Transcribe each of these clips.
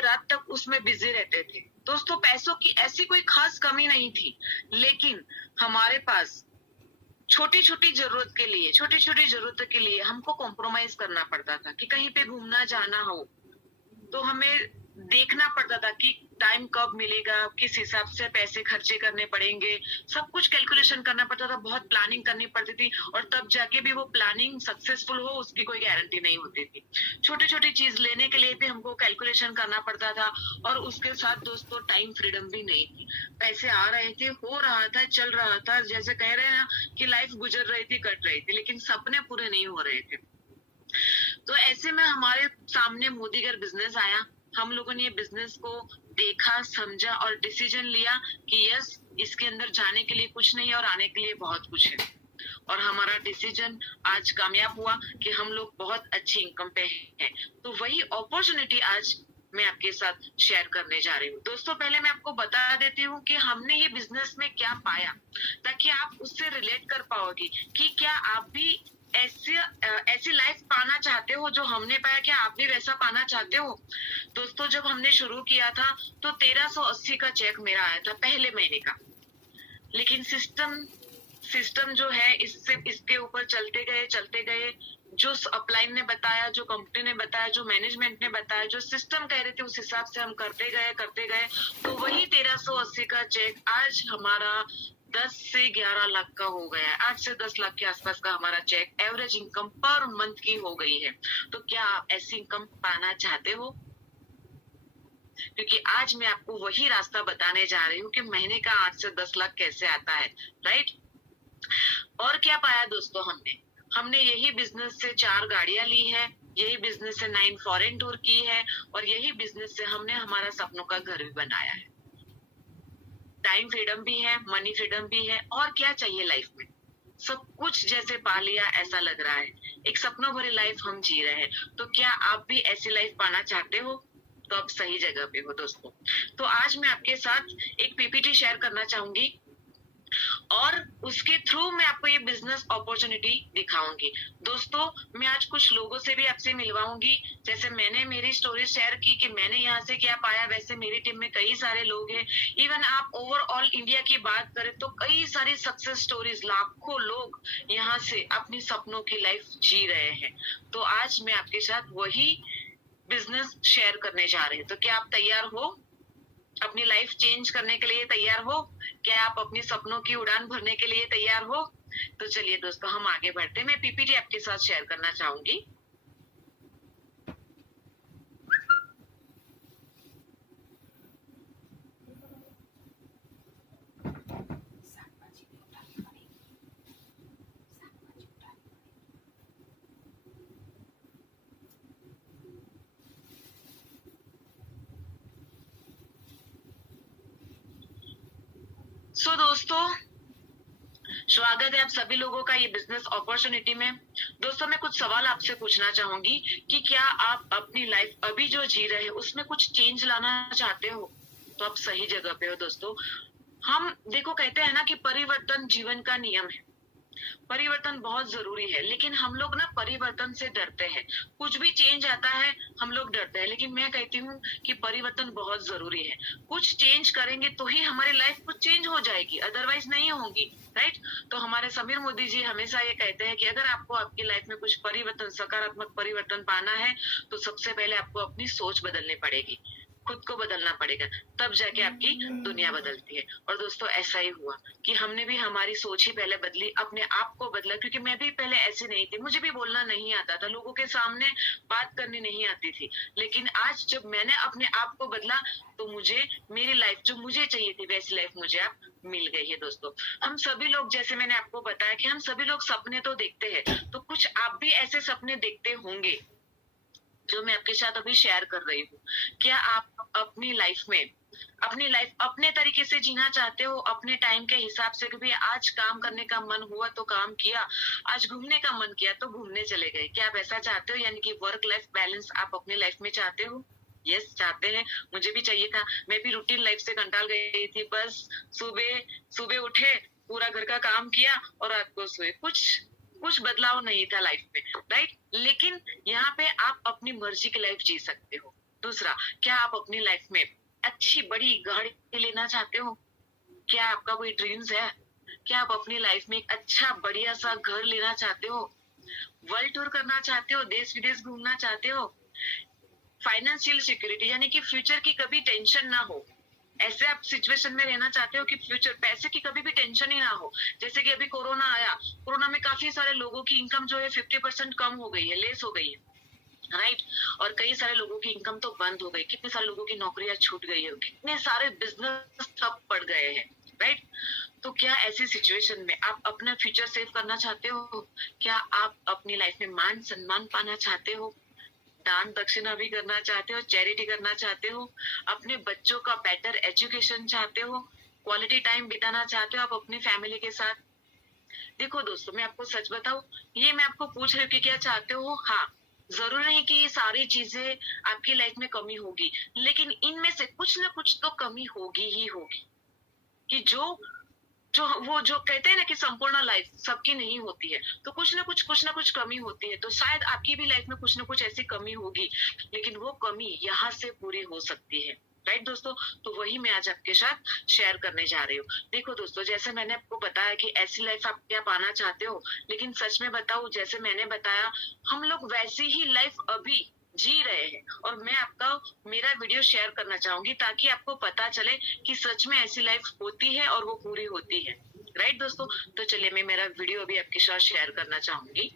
देर रात तक उसमें बिजी रहते थे। दोस्तों पैसों की ऐसी कोई खास कमी नहीं थी, लेकिन हमारे पास छोटी छोटी जरूरत के लिए, छोटी छोटी जरूरत के लिए हमको कॉम्प्रोमाइज करना पड़ता था कि कहीं पे घूमना जाना हो तो हमें देखना पड़ता था कि टाइम कब मिलेगा, किस हिसाब से पैसे खर्चे करने पड़ेंगे, सब कुछ कैलकुलेशन करना पड़ता था, बहुत प्लानिंग करनी पड़ती थी और तब जाके भी वो प्लानिंग सक्सेसफुल हो उसकी कोई गारंटी नहीं होती थी। छोटी छोटी चीज लेने के लिए भी हमको कैलकुलेशन करना पड़ता था और उसके साथ दोस्तों टाइम फ्रीडम भी नहीं थी। पैसे आ रहे थे, हो रहा था, चल रहा था, जैसे कह रहे हैं ना कि लाइफ गुजर रही थी, कट रही थी, लेकिन सपने पूरे नहीं हो रहे थे। तो ऐसे में हमारे सामने मोदीगर बिजनेस आया। हम लोगों ने ये बिजनेस को देखा, समझा और डिसीजन लिया कि यस, इसके अंदर जाने के लिए कुछ नहीं है और आने के लिए बहुत कुछ है। और हमारा डिसीजन आज कामयाब हुआ कि हम लोग बहुत अच्छी इनकम पे हैं। तो वही अपॉर्चुनिटी आज मैं आपके साथ शेयर करने जा रही हूँ। दोस्तों पहले मैं आपको बता देती हूँ कि हमने ये बिजनेस में क्या पाया, ताकि आप उससे रिलेट कर पाओगे कि क्या आप भी ऐसी लाइफ पाना चाहते हो जो हमने पाया, क्या आप भी वैसा पाना चाहते हो। दोस्तों जब हमने शुरू किया था तो 1380 का चेक मेरा आया था पहले महीने का, लेकिन सिस्टम सिस्टम जो है इससे इसके ऊपर चलते गए, जो अपलाइन ने बताया, जो कंपनी ने बताया, जो मैनेजमेंट ने बताया, जो सिस्टम कह रहे थे उस हिसाब से हम करते गए तो वही 1380 का चेक आज हमारा 10 से 11 लाख का हो गया है। 8 से 10 लाख के आसपास का हमारा check average income per month की हो गई है। तो क्या आप ऐसी इनकम पाना चाहते हो? क्योंकि आज मैं आपको वही रास्ता बताने जा रही हूँ कि महीने का 8 से 10 लाख कैसे आता है, राइट। और क्या पाया दोस्तों हमने यही बिजनेस से 4 गाड़ियां ली है, यही बिजनेस से 9 फॉरेन टूर की है और यही बिजनेस से हमने हमारा सपनों का घर भी बनाया है। टाइम फ्रीडम भी है, मनी फ्रीडम भी है, और क्या चाहिए लाइफ में। सब कुछ जैसे पा लिया ऐसा लग रहा है, एक सपनों भरी लाइफ हम जी रहे हैं। तो क्या आप भी ऐसी लाइफ पाना चाहते हो? तो आप सही जगह पे हो दोस्तों। तो आज मैं आपके साथ एक पीपीटी शेयर करना चाहूंगी और उसके थ्रू मैं आपको ये बिजनेस अपॉर्चुनिटी दिखाऊंगी। दोस्तों मैं आज कुछ लोगों से भी आपसे मिलवाऊंगी, जैसे मैंने मेरी स्टोरी शेयर की कि मैंने यहाँ से क्या पाया, वैसे मेरी टीम में कई सारे लोग हैं। इवन आप ओवरऑल इंडिया की बात करें तो कई सारी सक्सेस स्टोरीज, लाखों लोग यहाँ से अपनी सपनों की लाइफ जी रहे हैं। तो आज मैं आपके साथ वही बिजनेस शेयर करने जा रही हूँ। तो क्या आप तैयार हो? अपनी लाइफ चेंज करने के लिए तैयार हो? क्या आप अपनी सपनों की उड़ान भरने के लिए तैयार हो? तो चलिए दोस्तों हम आगे बढ़ते हैं। मैं पीपीटी आपके साथ शेयर करना चाहूंगी। दोस्तों स्वागत है आप सभी लोगों का ये बिजनेस अपॉर्चुनिटी में। दोस्तों मैं कुछ सवाल आपसे पूछना चाहूंगी कि क्या आप अपनी लाइफ अभी जो जी रहे हैं उसमें कुछ चेंज लाना चाहते हो? तो आप सही जगह पे हो दोस्तों। हम देखो कहते हैं ना कि परिवर्तन जीवन का नियम है, परिवर्तन बहुत जरूरी है, लेकिन हम लोग ना परिवर्तन से डरते हैं। कुछ भी चेंज आता है हम लोग डरते हैं, लेकिन मैं कहती हूँ कि परिवर्तन बहुत जरूरी है। कुछ चेंज करेंगे तो ही हमारी लाइफ कुछ चेंज हो जाएगी, अदरवाइज नहीं होगी, राइट। तो हमारे समीर मोदी जी हमेशा ये कहते हैं कि अगर आपको आपकी लाइफ में कुछ परिवर्तन, सकारात्मक परिवर्तन पाना है तो सबसे पहले आपको अपनी सोच बदलनी पड़ेगी, खुद को बदलना पड़ेगा, तब जाके आपकी दुनिया बदलती है। और दोस्तों ऐसा ही हुआ कि हमने भी हमारी सोच ही पहले बदली, अपने आप को बदला, क्योंकि मैं भी पहले ऐसी नहीं थी, मुझे भी बोलना नहीं आता था, लोगों के सामने बात करनी नहीं आती थी। लेकिन आज जब मैंने अपने आप को बदला तो मुझे मेरी लाइफ जो मुझे चाहिए थी वैसी लाइफ मुझे अब मिल गई है। दोस्तों हम सभी लोग, जैसे मैंने आपको बताया कि हम सभी लोग सपने तो देखते हैं, तो कुछ आप भी ऐसे सपने देखते होंगे जो मैं आपके साथ अभी शेयर कर रही हूँ। क्या आप अपनी लाइफ अपने तरीके से जीना चाहते हो, अपने टाइम के हिसाब से? क्योंकि आज काम करने का मन हुआ तो काम किया, आज घूमने का मन किया तो घूमने चले गए। क्या आप ऐसा चाहते हो? यानी कि वर्क लाइफ बैलेंस आप अपनी लाइफ में चाहते हो? यस चाहते हैं, मुझे भी चाहिए था। मैं भी रूटीन लाइफ से कंटाल गई थी, बस सुबह सुबह उठे, पूरा घर का काम किया और रात को सोए, कुछ बदलाव नहीं था लाइफ में, राइट। लेकिन यहाँ पे आप अपनी मर्जी की लाइफ जी सकते हो। दूसरा, क्या आप अपनी लाइफ में अच्छी बड़ी गाड़ी लेना चाहते हो? क्या आपका कोई ड्रीम्स है? क्या आप अपनी लाइफ में एक अच्छा बढ़िया सा घर लेना चाहते हो? वर्ल्ड टूर करना चाहते हो? देश विदेश घूमना चाहते हो? फाइनेंशियल सिक्योरिटी यानी कि फ्यूचर की कभी टेंशन ना हो, ऐसे आप सिचुएशन में रहना चाहते हो कि फ्यूचर पैसे की कभी भी टेंशन ही ना हो। जैसे कि अभी कोरोना आया, कोरोना में काफी सारे लोगों की इनकम जो है 50% कम हो गई है, लेस हो गई है, राइट। और कई सारे लोगों की इनकम तो बंद हो गई, कितने सारे लोगों की नौकरियां छूट गई है, कितने सारे बिजनेस ठप पड़ गए हैं, राइट। तो क्या ऐसी सिचुएशन में आप अपना फ्यूचर सेव करना चाहते हो? क्या आप अपनी लाइफ में मान सम्मान पाना चाहते हो? दान दक्षिणा भी करना चाहते हो, चैरिटी करना चाहते हो, अपने बच्चों का बेटर एजुकेशन चाहते हो, क्वालिटी टाइम बिताना चाहते हो आप अपनी फैमिली के साथ? देखो दोस्तों, मैं आपको सच बताऊं, ये मैं आपको पूछ रही हूँ कि क्या चाहते हो। हाँ, जरूर नहीं कि ये सारी चीजें आपकी लाइफ में कमी होगी, लेकिन इनमें से कुछ ना कुछ तो कमी होगी ही होगी। कि जो जो वो जो कहते हैं ना कि संपूर्ण लाइफ सबकी नहीं होती है, तो कुछ ना कुछ कमी होती है। तो शायद आपकी भी लाइफ में कुछ ना कुछ ऐसी कमी होगी, लेकिन वो कमी यहाँ से पूरी हो सकती है, राइट दोस्तों। तो वही मैं आज आपके साथ शेयर करने जा रही हूँ। देखो दोस्तों, जैसे मैंने आपको बताया कि ऐसी लाइफ आप क्या पाना चाहते हो, लेकिन सच में बताऊं, जैसे मैंने बताया, हम लोग वैसी ही लाइफ अभी जी रहे हैं। और मैं आपका मेरा वीडियो शेयर करना चाहूंगी ताकि आपको पता चले कि सच में ऐसी लाइफ होती है और वो पूरी होती है, राइट दोस्तों। तो चलिए मैं मेरा वीडियो अभी आपके साथ शेयर करना चाहूंगी।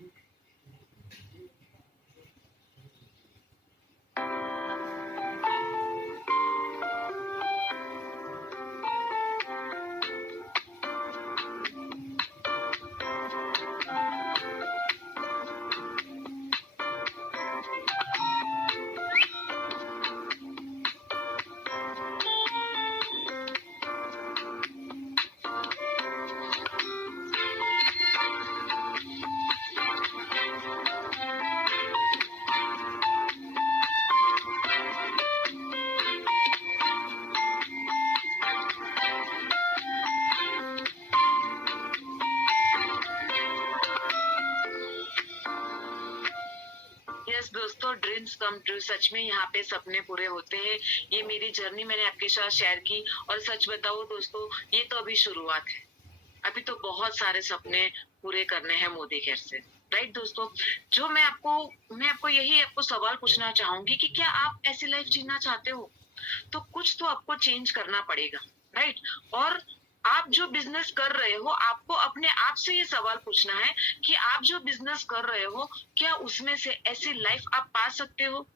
यस दोस्तों, ड्रीम्स कम ट्रू, सच में यहाँ पे सपने पूरे होते हैं। ये मेरी जर्नी मैंने आपके साथ शेयर की। और सच बताओ दोस्तों, ये तो अभी शुरुआत है, अभी तो बहुत सारे सपने पूरे करने हैं मोदी खैर से, राइट दोस्तों। जो मैं आपको यही आपको सवाल पूछना चाहूंगी कि क्या आप ऐसी लाइफ जीना चाहते हो? तो कुछ तो आपको चेंज करना पड़ेगा, राइट। और आप जो बिजनेस कर रहे हो, आपको अपने आप से ये सवाल पूछना है कि आप जो बिजनेस कर रहे हो, क्या उसमें से ऐसी लाइफ आप पा सकते हो?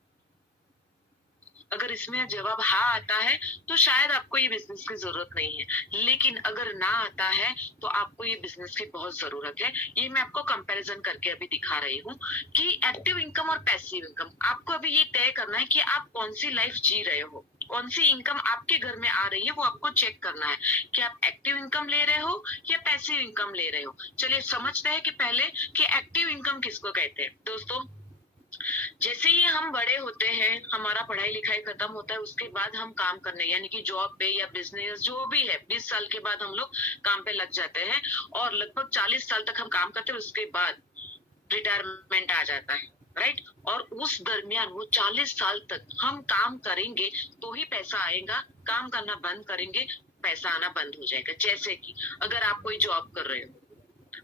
अगर इसमें जवाब हाँ आता है, तो शायद आपको ये बिजनेस की जरूरत नहीं है। लेकिन अगर ना आता है, तो आपको ये बिजनेस की बहुत जरूरत है। ये मैं आपको कंपैरिजन करके अभी दिखा रही हूँ कि एक्टिव इनकम और पैसिव इनकम, आपको अभी ये तय करना है कि आप कौन सी लाइफ जी रहे हो, कौन सी इनकम आपके घर में आ रही है, वो आपको चेक करना है कि आप एक्टिव इनकम ले रहे हो या पैसिव इनकम ले रहे हो। चलिए समझते हैं कि पहले कि एक्टिव इनकम किसको कहते हैं। दोस्तों, जैसे ही हम बड़े होते हैं, हमारा पढ़ाई लिखाई खत्म होता है, उसके बाद हम काम करने यानी कि जॉब पे या बिजनेस जो भी है, 20 साल के बाद हम लोग काम पे लग जाते हैं और लगभग 40 साल तक हम काम करते हैं। उसके बाद रिटायरमेंट आ जाता है, राइट। और उस दरमियान वो 40 साल तक हम काम करेंगे तो ही पैसा आएगा, काम करना बंद करेंगे पैसा आना बंद हो जाएगा। जैसे कि अगर आप कोई जॉब कर रहे हो,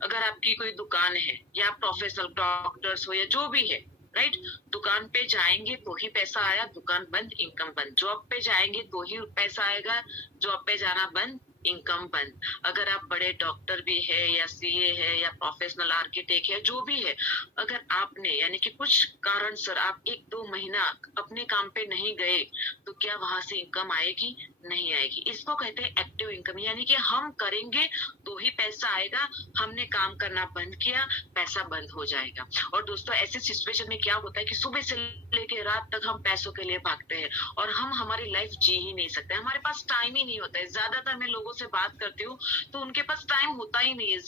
अगर आपकी कोई दुकान है या आप प्रोफेशनल डॉक्टर्स हो या जो भी है, राइट। दुकान पे जाएंगे तो ही पैसा आया, दुकान बंद इनकम बंद। जॉब पे जाएंगे तो ही पैसा आएगा, जॉब पे जाना बंद इनकम बंद। अगर आप बड़े डॉक्टर भी है या सीए है या प्रोफेशनल आर्किटेक्ट है, जो भी है, अगर आपने यानी कि कुछ कारण सर आप 1-2 महीना अपने काम पे नहीं गए, तो क्या वहां से इनकम आएगी? नहीं आएगी। इसको कहते हैं एक्टिव इनकम, यानी कि हम करेंगे तो ही पैसा आएगा, हमने काम करना बंद किया पैसा बंद हो जाएगा। और दोस्तों, ऐसी सिचुएशन में क्या होता है कि सुबह से लेके रात तक हम पैसों के लिए भागते हैं और हम हमारी लाइफ जी ही नहीं सकते, हमारे पास टाइम ही नहीं होता है। ज्यादातर मैं लोगों से बात करती हूँ तो उनके पास टाइम होता ही नहीं है।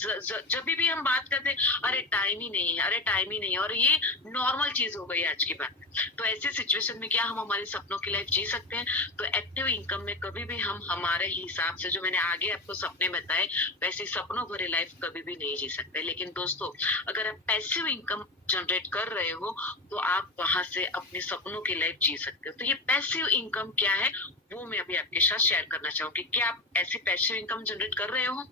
जब भी हम बात करते हैं, अरे टाइम ही नहीं है, अरे टाइम ही नहीं है। और ये नॉर्मल चीज हो गई आज की बात। तो ऐसी सिचुएशन में क्या हम हमारे सपनों की लाइफ जी सकते हैं? तो एक्टिव इनकम में कभी भी हम हमारे हिसाब से, जो मैंने आगे आपको सपने बताए, वैसे सपनों भरी लाइफ कभी भी नहीं जी सकते। लेकिन दोस्तों, अगर आप पैसिव इनकम जनरेट कर रहे हो तो आप वहां से अपने सपनों की लाइफ जी सकते हो। तो ये पैसिव इनकम क्या है, वो मैं अभी आपके साथ शेयर करना चाहूंगी। क्या आप ऐसी पैसिव इनकम जनरेट कर रहे हो?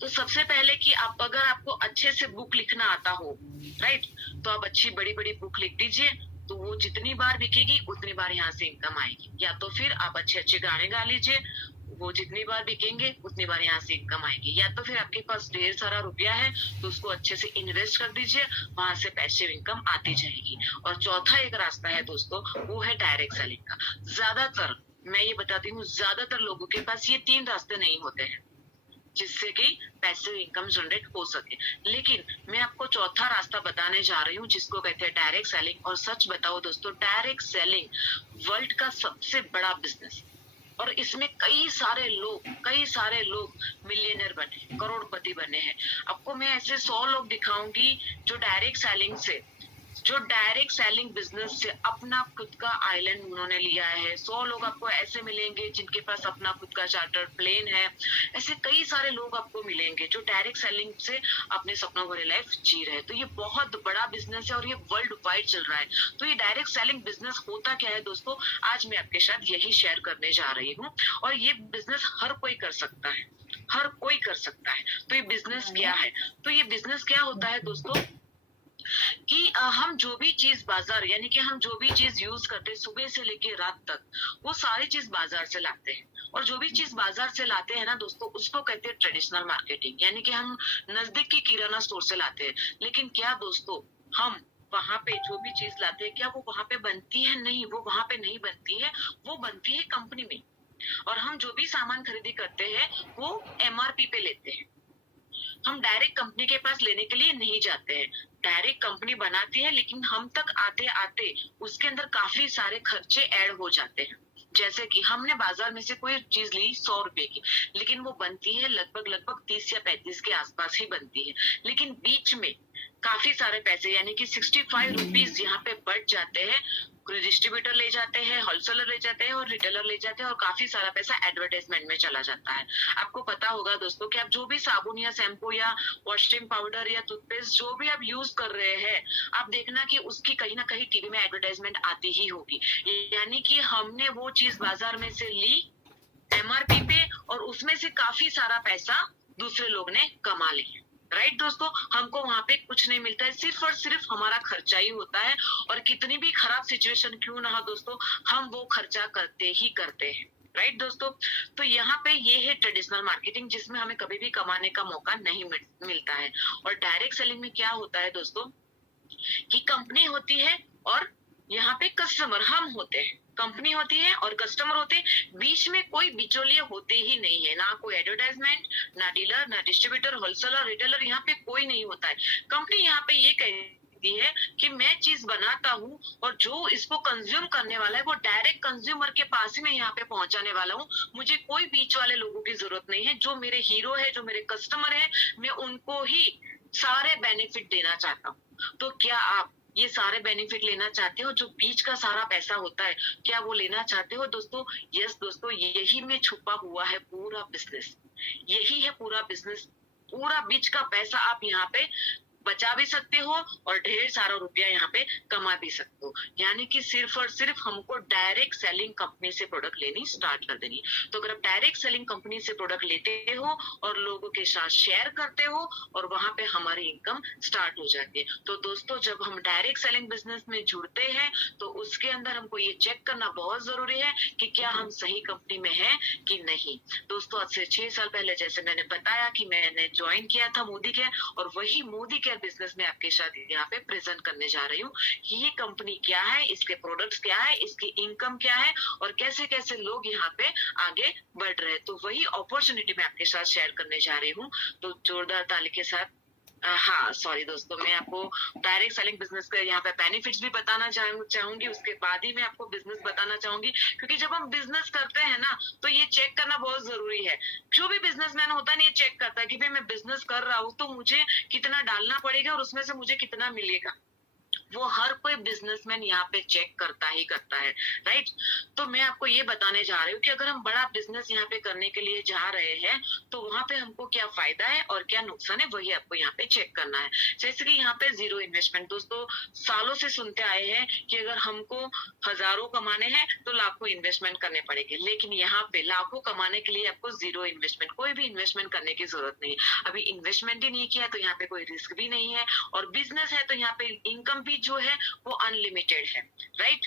तो सबसे पहले कि आप, अगर आपको अच्छे से बुक लिखना आता हो, राइट, तो आप अच्छी बड़ी बड़ी बुक लिख दीजिए। तो वो जितनी बार बिकेगी उतनी बार यहाँ से इनकम आएगी। या तो फिर आप अच्छे अच्छे गाने गा लीजिए, वो जितनी बार बिकेंगे उतनी बार यहाँ से इनकम आएगी। या तो फिर आपके पास ढेर सारा रुपया है तो उसको अच्छे से इन्वेस्ट कर दीजिए, वहां से पैसिव इनकम आती जाएगी। और चौथा एक रास्ता है दोस्तों, वो है डायरेक्ट सेलिंग का। ज्यादातर, मैं ये बताती हूँ, ज्यादातर लोगों के पास ये 3 रास्ते नहीं होते हैं जिससे कि पैसिव इनकम जनरेट हो सके। लेकिन मैं आपको चौथा रास्ता बताने जा रही हूँ जिसको कहते हैं डायरेक्ट सेलिंग। और सच बताओ दोस्तों, डायरेक्ट सेलिंग वर्ल्ड का सबसे बड़ा बिजनेस, और इसमें कई सारे लोग मिलियनर बने, करोड़पति बने हैं। आपको मैं ऐसे 100 लोग दिखाऊंगी जो डायरेक्ट सेलिंग बिजनेस से अपना खुद का आइलैंड उन्होंने लिया है। 100 लोग आपको ऐसे मिलेंगे जिनके पास अपना खुद का चार्टर्ड प्लेन है। ऐसे कई सारे लोग आपको मिलेंगे जो डायरेक्ट सेलिंग से अपने सपनों भरी लाइफ जी रहे हैं। तो ये बहुत बड़ा बिजनेस है और ये वर्ल्ड वाइड चल रहा है। तो ये डायरेक्ट सेलिंग बिजनेस होता क्या है दोस्तों, आज मैं आपके साथ यही शेयर करने जा रही हूँ। और ये बिजनेस हर कोई कर सकता है, हर कोई कर सकता है। तो ये बिजनेस क्या है? तो ये बिजनेस क्या होता है दोस्तों कि हम जो भी चीज बाजार, यानी कि हम जो भी चीज यूज करते हैं सुबह से लेके रात तक, वो सारी चीज बाजार से लाते हैं। और जो भी चीज बाजार से लाते हैं ना दोस्तों, उसको कहते हैं ट्रेडिशनल मार्केटिंग, यानी कि हम नजदीक के किराना स्टोर से लाते हैं। लेकिन क्या दोस्तों, हम वहां पे जो भी चीज लाते हैं, क्या वो वहां पे बनती है? नहीं, वो वहां पे नहीं बनती है, वो बनती है कंपनी में। और हम जो भी सामान खरीदी करते हैं वो MRP पे लेते हैं। हम डायरेक्ट कंपनी के पास लेने के लिए नहीं जाते हैं। डायरेक्ट कंपनी बनाती है, लेकिन हम तक आते आते उसके अंदर काफी सारे खर्चे ऐड हो जाते हैं। जैसे कि हमने बाजार में से कोई चीज ली 100 रुपए की, लेकिन वो बनती है लगभग 30 या 35 के आसपास ही बनती है। लेकिन बीच में काफी सारे पैसे, यानी कि 65 रुपीज यहाँ पे बढ़ जाते हैं। डिस्ट्रीब्यूटर ले जाते हैं, होलसेलर ले जाते हैं और रिटेलर ले जाते हैं, और काफी सारा पैसा एडवर्टाइजमेंट में चला जाता है। आपको पता होगा दोस्तों कि आप जो भी साबुन या शैम्पू या वॉशिंग पाउडर या टूथपेस्ट जो भी आप यूज कर रहे हैं, आप देखना कि उसकी कहीं ना कहीं टीवी में एडवर्टाइजमेंट आती ही होगी। यानी कि हमने वो चीज बाजार में से ली MRP पे, और उसमें से काफी सारा पैसा दूसरे लोग ने कमा लिया। राइट दोस्तों, हमको वहां पे कुछ नहीं मिलता है, सिर्फ और सिर्फ हमारा खर्चा ही होता है। और कितनी भी खराब सिचुएशन क्यों ना हो दोस्तों, हम वो खर्चा करते ही करते हैं। राइट दोस्तों, तो यहाँ पे ये है ट्रेडिशनल मार्केटिंग, जिसमें हमें कभी भी कमाने का मौका नहीं मिलता है। और डायरेक्ट सेलिंग में क्या होता है दोस्तों कि कंपनी होती है और यहाँ पे कस्टमर हम होते हैं। कंपनी होती है और कस्टमर होते हैं, बीच में कोई बिचौलिए होते ही नहीं है। ना कोई एडवर्टाइजमेंट, ना डीलर, ना डिस्ट्रीब्यूटर, होलसेलर, रिटेलर, यहाँ पे कोई नहीं होता है। कंपनी यहाँ पे ये कहती है कि मैं चीज बनाता हूँ और जो इसको कंज्यूम करने वाला है वो डायरेक्ट कंज्यूमर के पास ही मैं यहाँ पे पहुंचाने वाला हूँ। मुझे कोई बीच वाले लोगों की जरूरत नहीं है। जो मेरे हीरो है, जो मेरे कस्टमर है, मैं उनको ही सारे बेनिफिट देना चाहता हूँ। तो क्या आप ये सारे बेनिफिट लेना चाहते हो? जो बीच का सारा पैसा होता है, क्या वो लेना चाहते हो दोस्तों? यस दोस्तों, यही में छुपा हुआ है पूरा बिजनेस। यही है पूरा बिजनेस। पूरा बीच का पैसा आप यहाँ पे बचा भी सकते हो और ढेर सारा रुपया यहाँ पे कमा भी सकते हो। यानी कि सिर्फ और सिर्फ हमको डायरेक्ट सेलिंग कंपनी से प्रोडक्ट लेनी स्टार्ट कर देनी। तो अगर आप डायरेक्ट सेलिंग कंपनी से प्रोडक्ट लेते हो और लोगों के साथ शेयर करते हो, और वहां पे हमारी इनकम स्टार्ट हो जाती है। तो दोस्तों, जब हम डायरेक्ट सेलिंग बिजनेस में जुड़ते हैं तो उसके अंदर हमको ये चेक करना बहुत जरूरी है कि क्या हम सही कंपनी में हैं कि नहीं। दोस्तों, आज से 6 साल पहले, जैसे मैंने बताया कि मैंने ज्वाइन किया था मोदी केयर, और वही मोदी केयर बिजनेस में आपके साथ यहाँ पे प्रेजेंट करने जा रही हूँ कि ये कंपनी क्या है, इसके प्रोडक्ट्स क्या है, इसकी इनकम क्या है, और कैसे कैसे लोग यहाँ पे आगे बढ़ रहे हैं। तो वही अपॉर्चुनिटी मैं आपके साथ शेयर करने जा रही हूँ। तो जोरदार ताली के साथ हाँ सॉरी दोस्तों, मैं आपको डायरेक्ट सेलिंग बिजनेस का यहाँ पे बेनिफिट्स भी बताना चाहूंगी। उसके बाद ही मैं आपको बिजनेस बताना चाहूंगी, क्योंकि जब हम बिजनेस करते हैं ना तो ये चेक करना बहुत जरूरी है। जो भी बिजनेसमैन होता है ना, ये चेक करता है कि भाई मैं बिजनेस कर रहा हूँ तो मुझे कितना डालना पड़ेगा और उसमें से मुझे कितना मिलेगा। वो हर कोई बिजनेसमैन यहाँ पे चेक करता ही करता है, राइट। तो मैं आपको ये बताने जा रही हूँ कि अगर हम बड़ा बिजनेस यहाँ पे करने के लिए जा रहे हैं तो वहां पे हमको क्या फायदा है और क्या नुकसान है, वही आपको यहाँ पे चेक करना है। जैसे कि यहाँ पे जीरो इन्वेस्टमेंट, दोस्तों सालों से सुनते आए हैं कि अगर हमको हजारों कमाने हैं तो लाखों इन्वेस्टमेंट करने पड़ेंगे, लेकिन यहाँ पे लाखों कमाने के लिए आपको जीरो इन्वेस्टमेंट, कोई भी इन्वेस्टमेंट करने की जरूरत नहीं है। अभी इन्वेस्टमेंट ही नहीं किया तो यहाँ पे कोई रिस्क भी नहीं है, और बिजनेस है तो यहाँ पे इनकम भी जो है वो अनलिमिटेड है, राइट।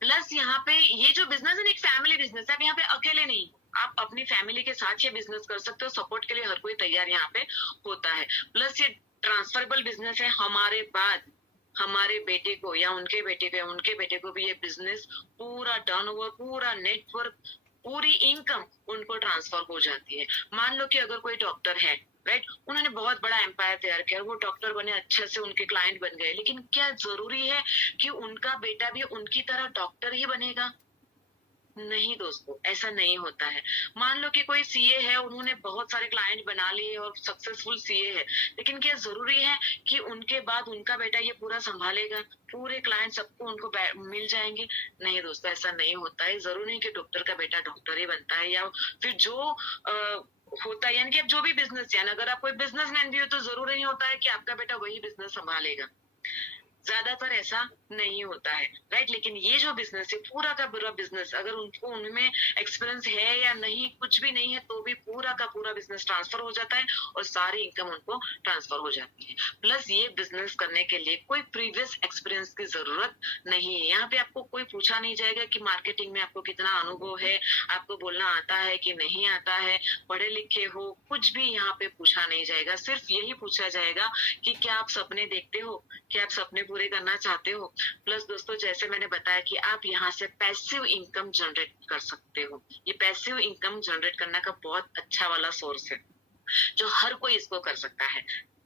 प्लस यहाँ पे ये जो बिजनेस है ना, एक फैमिली बिजनेस है। आप यहाँ पे अकेले नहीं, आप अपनी फैमिली के साथ ये बिजनेस कर सकते हो, सपोर्ट के लिए हर कोई तैयार यहाँ पे होता है। प्लस ये ट्रांसफरेबल बिजनेस है, हमारे बाद हमारे बेटे को या उनके बेटे को या उनके बेटे को भी ये बिजनेस पूरा टर्नओवर, पूरा नेटवर्क, पूरी इनकम उनको ट्रांसफर हो जाती है। मान लो कि अगर कोई डॉक्टर है, राइट, उन्होंने बहुत बड़ा एम्पायर तैयार किया, वो डॉक्टर बने, अच्छे से उनके क्लाइंट बन गए, लेकिन क्या जरूरी है कि उनका बेटा भी उनकी तरह डॉक्टर ही बनेगा? नहीं दोस्तों, ऐसा नहीं होता है। मान लो कि कोई सीए है, उन्होंने बहुत सारे क्लाइंट बना लिए और सक्सेसफुल सीए है, लेकिन क्या जरूरी है कि उनके बाद उनका बेटा ये पूरा संभालेगा, पूरे क्लाइंट सबको उनको मिल जाएंगे? नहीं दोस्तों, ऐसा नहीं होता है। जरूरी नहीं कि डॉक्टर का बेटा डॉक्टर ही बनता है, या फिर जो होता है, यानी कि अब जो भी बिजनेस है, अगर आप कोई बिजनेसमैन भी हो तो जरूरी नहीं होता है कि आपका बेटा वही बिजनेस संभालेगा, ज्यादातर ऐसा नहीं होता है, राइट। लेकिन ये जो बिजनेस है, पूरा का पूरा बिजनेस, अगर उनको उनमें एक्सपीरियंस है या नहीं, कुछ भी नहीं है, तो भी पूरा का पूरा बिजनेस ट्रांसफर हो जाता है और सारी इनकम उनको ट्रांसफर हो जाती है। प्लस ये बिजनेस करने के लिए कोई प्रीवियस एक्सपीरियंस की जरूरत नहीं है। यहाँ पे आपको कोई पूछा नहीं जाएगा कि मार्केटिंग में आपको कितना अनुभव है, आपको बोलना आता है कि नहीं आता है, पढ़े लिखे हो, कुछ भी यहाँ पे पूछा नहीं जाएगा। सिर्फ यही पूछा जाएगा कि क्या आप सपने देखते हो, क्या आप सपने पूरे करना चाहते हो। प्लस दोस्तों, जैसे मैंने बताया कि आप यहाँ से पैसिव इनकम जनरेट कर सकते हो। ये पैसिव इनकम जनरेट करने का बहुत अच्छा वाला सोर्स है, जो हर कोई इसको कर सकता है,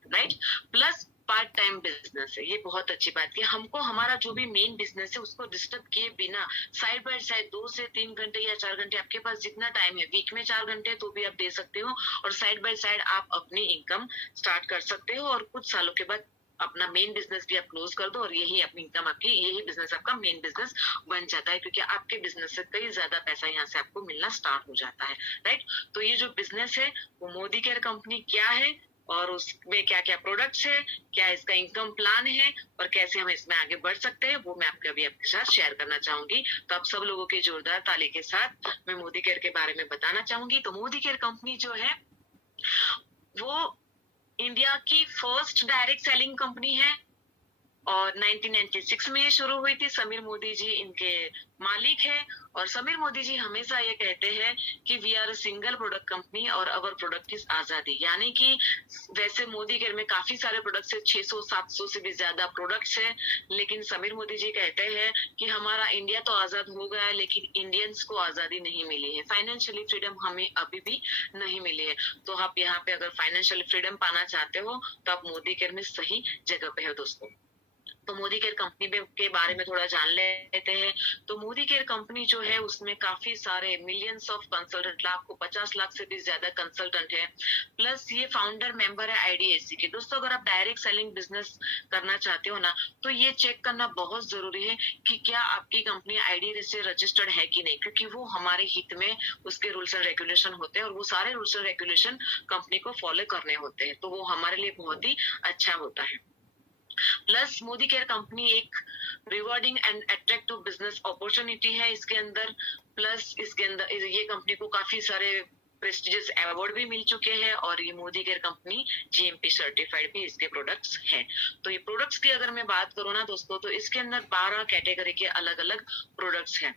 right. Plus part time business है, ये बहुत अच्छी बात है। हमको हमारा जो भी मेन बिजनेस है उसको डिस्टर्ब किए बिना साइड बाय साइड 2 से 3 घंटे या 4 घंटे, आपके पास जितना टाइम है, वीक में 4 घंटे तो भी आप दे सकते हो, और साइड बाय साइड आप अपनी इनकम स्टार्ट कर सकते हो, और कुछ सालों के बाद अपना मेन बिजनेस भी आप क्लोज कर दो और यही अपनी इनकम, आपकी यही बिजनेस आपका मेन बिजनेस बन जाता है, क्योंकि आपके बिजनेस से कई ज्यादा पैसा यहाँ से आपको मिलना स्टार्ट हो जाता है, राइट। तो ये जो बिजनेस है वो मोदी केयर कंपनी क्या है, और उसमें क्या क्या प्रोडक्ट्स है, क्या इसका इनकम प्लान है, और कैसे हम इसमें आगे बढ़ सकते हैं, वो मैं अभी आपके साथ शेयर करना चाहूंगी। तो आप सब लोगों की जोरदार ताली के साथ मैं मोदी केयर के बारे में बताना चाहूंगी। तो मोदी केयर कंपनी जो है वो इंडिया की फर्स्ट डायरेक्ट सेलिंग कंपनी है, और 1996 में ये शुरू हुई थी। समीर मोदी जी इनके मालिक है, और समीर मोदी जी हमेशा ये कहते हैं कि we are a single product company और अवर प्रोडक्ट इज आजादी। यानी कि वैसे मोदी केयर में काफी सारे प्रोडक्ट्स है, 600-700 से भी ज्यादा प्रोडक्ट्स है, लेकिन समीर मोदी जी कहते हैं कि हमारा इंडिया तो आजाद हो गया है, लेकिन इंडियंस को आजादी नहीं मिली है, फाइनेंशियली फ्रीडम हमें अभी भी नहीं मिली है। तो आप यहाँ पे अगर फाइनेंशियल फ्रीडम पाना चाहते हो तो आप मोदी केयर में सही जगह पे हो दोस्तों। तो मोदी केयर कंपनी के बारे में थोड़ा जान लेते हैं। तो मोदी केयर कंपनी जो है उसमें काफी सारे मिलियंस ऑफ कंसल्टेंट, लाख को 50 लाख से भी ज्यादा कंसल्टेंट है। प्लस ये फाउंडर मेंबर है आईडीएससी के। दोस्तों, अगर आप डायरेक्ट सेलिंग बिजनेस करना चाहते हो ना, तो ये चेक करना बहुत जरूरी है कि क्या आपकी कंपनी आईडीएससी से रजिस्टर्ड है कि नहीं, क्योंकि वो हमारे हित में उसके रूल्स एंड रेगुलेशन होते हैं, और वो सारे रूल्स एंड रेगुलेशन कंपनी को फॉलो करने होते हैं, तो वो हमारे लिए बहुत ही अच्छा होता है। प्लस मोदी केयर कंपनी एक rewarding and attractive business opportunity है इसके अंदर। प्लस इसके अंदर ये कंपनी को काफी सारे प्रेस्टिजियस अवार्ड भी मिल चुके हैं, और ये Modi care company GMP certified भी इसके प्रोडक्ट्स हैं। तो ये प्रोडक्ट्स की अगर मैं बात करूँ ना दोस्तों, तो इसके अंदर 12 कैटेगरी के अलग अलग प्रोडक्ट्स हैं।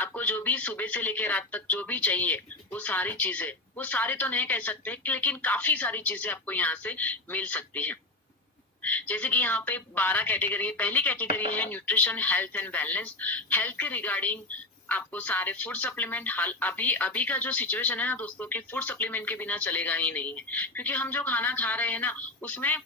आपको जो भी सुबह से लेकर रात तक जो भी चाहिए, वो सारी चीजें, वो सारी तो नहीं कह सकते, लेकिन काफी सारी चीजें आपको यहाँ से मिल सकती है। जैसे कि यहाँ पे 12 कैटेगरी। पहली कैटेगरी है nutrition, health and wellness. Health के रिगार्डिंग आपको सारे फूड सप्लीमेंट, अभी का जो सिचुएशन है ना दोस्तों, कि फूड सप्लीमेंट के बिना चलेगा ही नहीं है, क्योंकि हम जो खाना खा रहे हैं ना, उसमें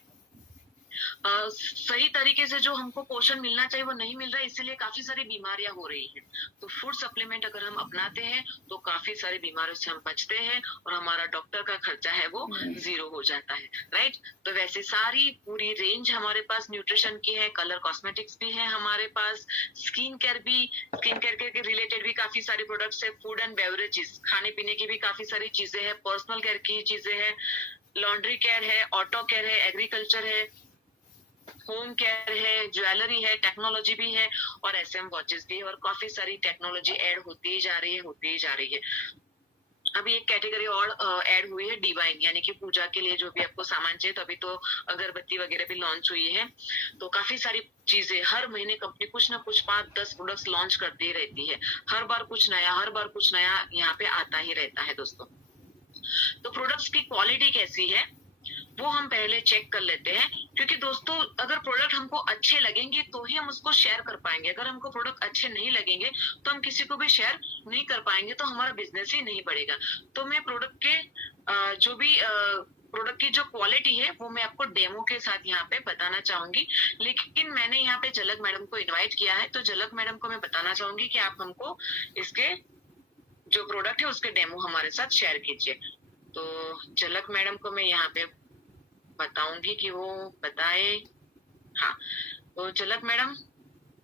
सही तरीके से जो हमको पोषण मिलना चाहिए वो नहीं मिल रहा है, इसीलिए काफी सारी बीमारियां हो रही हैं। तो फूड सप्लीमेंट अगर हम अपनाते हैं तो काफी सारी बीमारियों से हम बचते हैं और हमारा डॉक्टर का खर्चा है वो जीरो हो जाता है, राइट। तो वैसे सारी पूरी रेंज हमारे पास न्यूट्रिशन की है, कलर कॉस्मेटिक्स भी है हमारे पास, स्किन केयर के रिलेटेड भी काफी सारे प्रोडक्ट्स है, फूड एंड बेवरेजेस खाने पीने की भी काफी सारी चीजें हैं, पर्सनल केयर की चीजें हैं, लॉन्ड्री केयर है, ऑटो केयर है, एग्रीकल्चर है, होम केयर है, ज्वेलरी है, टेक्नोलॉजी भी है और एसएम वॉचेस भी है और काफी सारी टेक्नोलॉजी ऐड होती ही जा रही है। अभी एक कैटेगरी और ऐड हुई है डिवाइन, यानी कि पूजा के लिए जो भी आपको सामान चाहिए। तो अभी तो अगरबत्ती वगैरह भी लॉन्च हुई है। तो काफी सारी चीजें हर महीने कंपनी कुछ ना कुछ 5-10 प्रोडक्ट्स लॉन्च करती रहती है। हर बार कुछ नया यहाँ पे आता ही रहता है दोस्तों। तो प्रोडक्ट्स की क्वालिटी कैसी है वो हम पहले चेक कर लेते हैं, क्योंकि दोस्तों अगर प्रोडक्ट हमको अच्छे लगेंगे तो ही हम उसको शेयर कर पाएंगे। अगर हमको प्रोडक्ट अच्छे नहीं लगेंगे तो हम किसी को भी शेयर नहीं कर पाएंगे, तो हमारा बिजनेस ही नहीं बढ़ेगा। तो मैं प्रोडक्ट के जो भी प्रोडक्ट की जो क्वालिटी है वो मैं आपको डेमो के साथ यहाँ पे बताना चाहूंगी। लेकिन मैंने यहाँ पे झलक मैडम को इन्वाइट किया है, तो झलक मैडम को मैं बताना चाहूंगी कि आप हमको इसके जो प्रोडक्ट है उसके डेमो हमारे साथ शेयर कीजिए। तो झलक मैडम को मैं यहाँ पे बताऊंगी कि वो बताए। हाँ, तो Jhalak madam.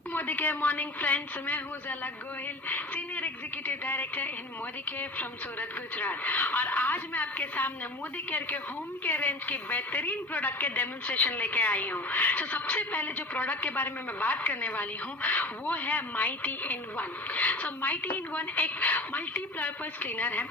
Modi care morning friends, मैं हूँ Jhalak Gohil, senior executive director in Modi care from Surat Gujarat. और आज मैं आपके सामने मोदी केयर के होम केयर रेंज की बेहतरीन प्रोडक्ट के डेमोन्स्ट्रेशन लेके आई हूँ। तो सबसे पहले जो प्रोडक्ट के बारे में मैं बात करने वाली हूँ वो है mighty in one. So mighty in one एक मल्टीपर्पज क्लीनर है।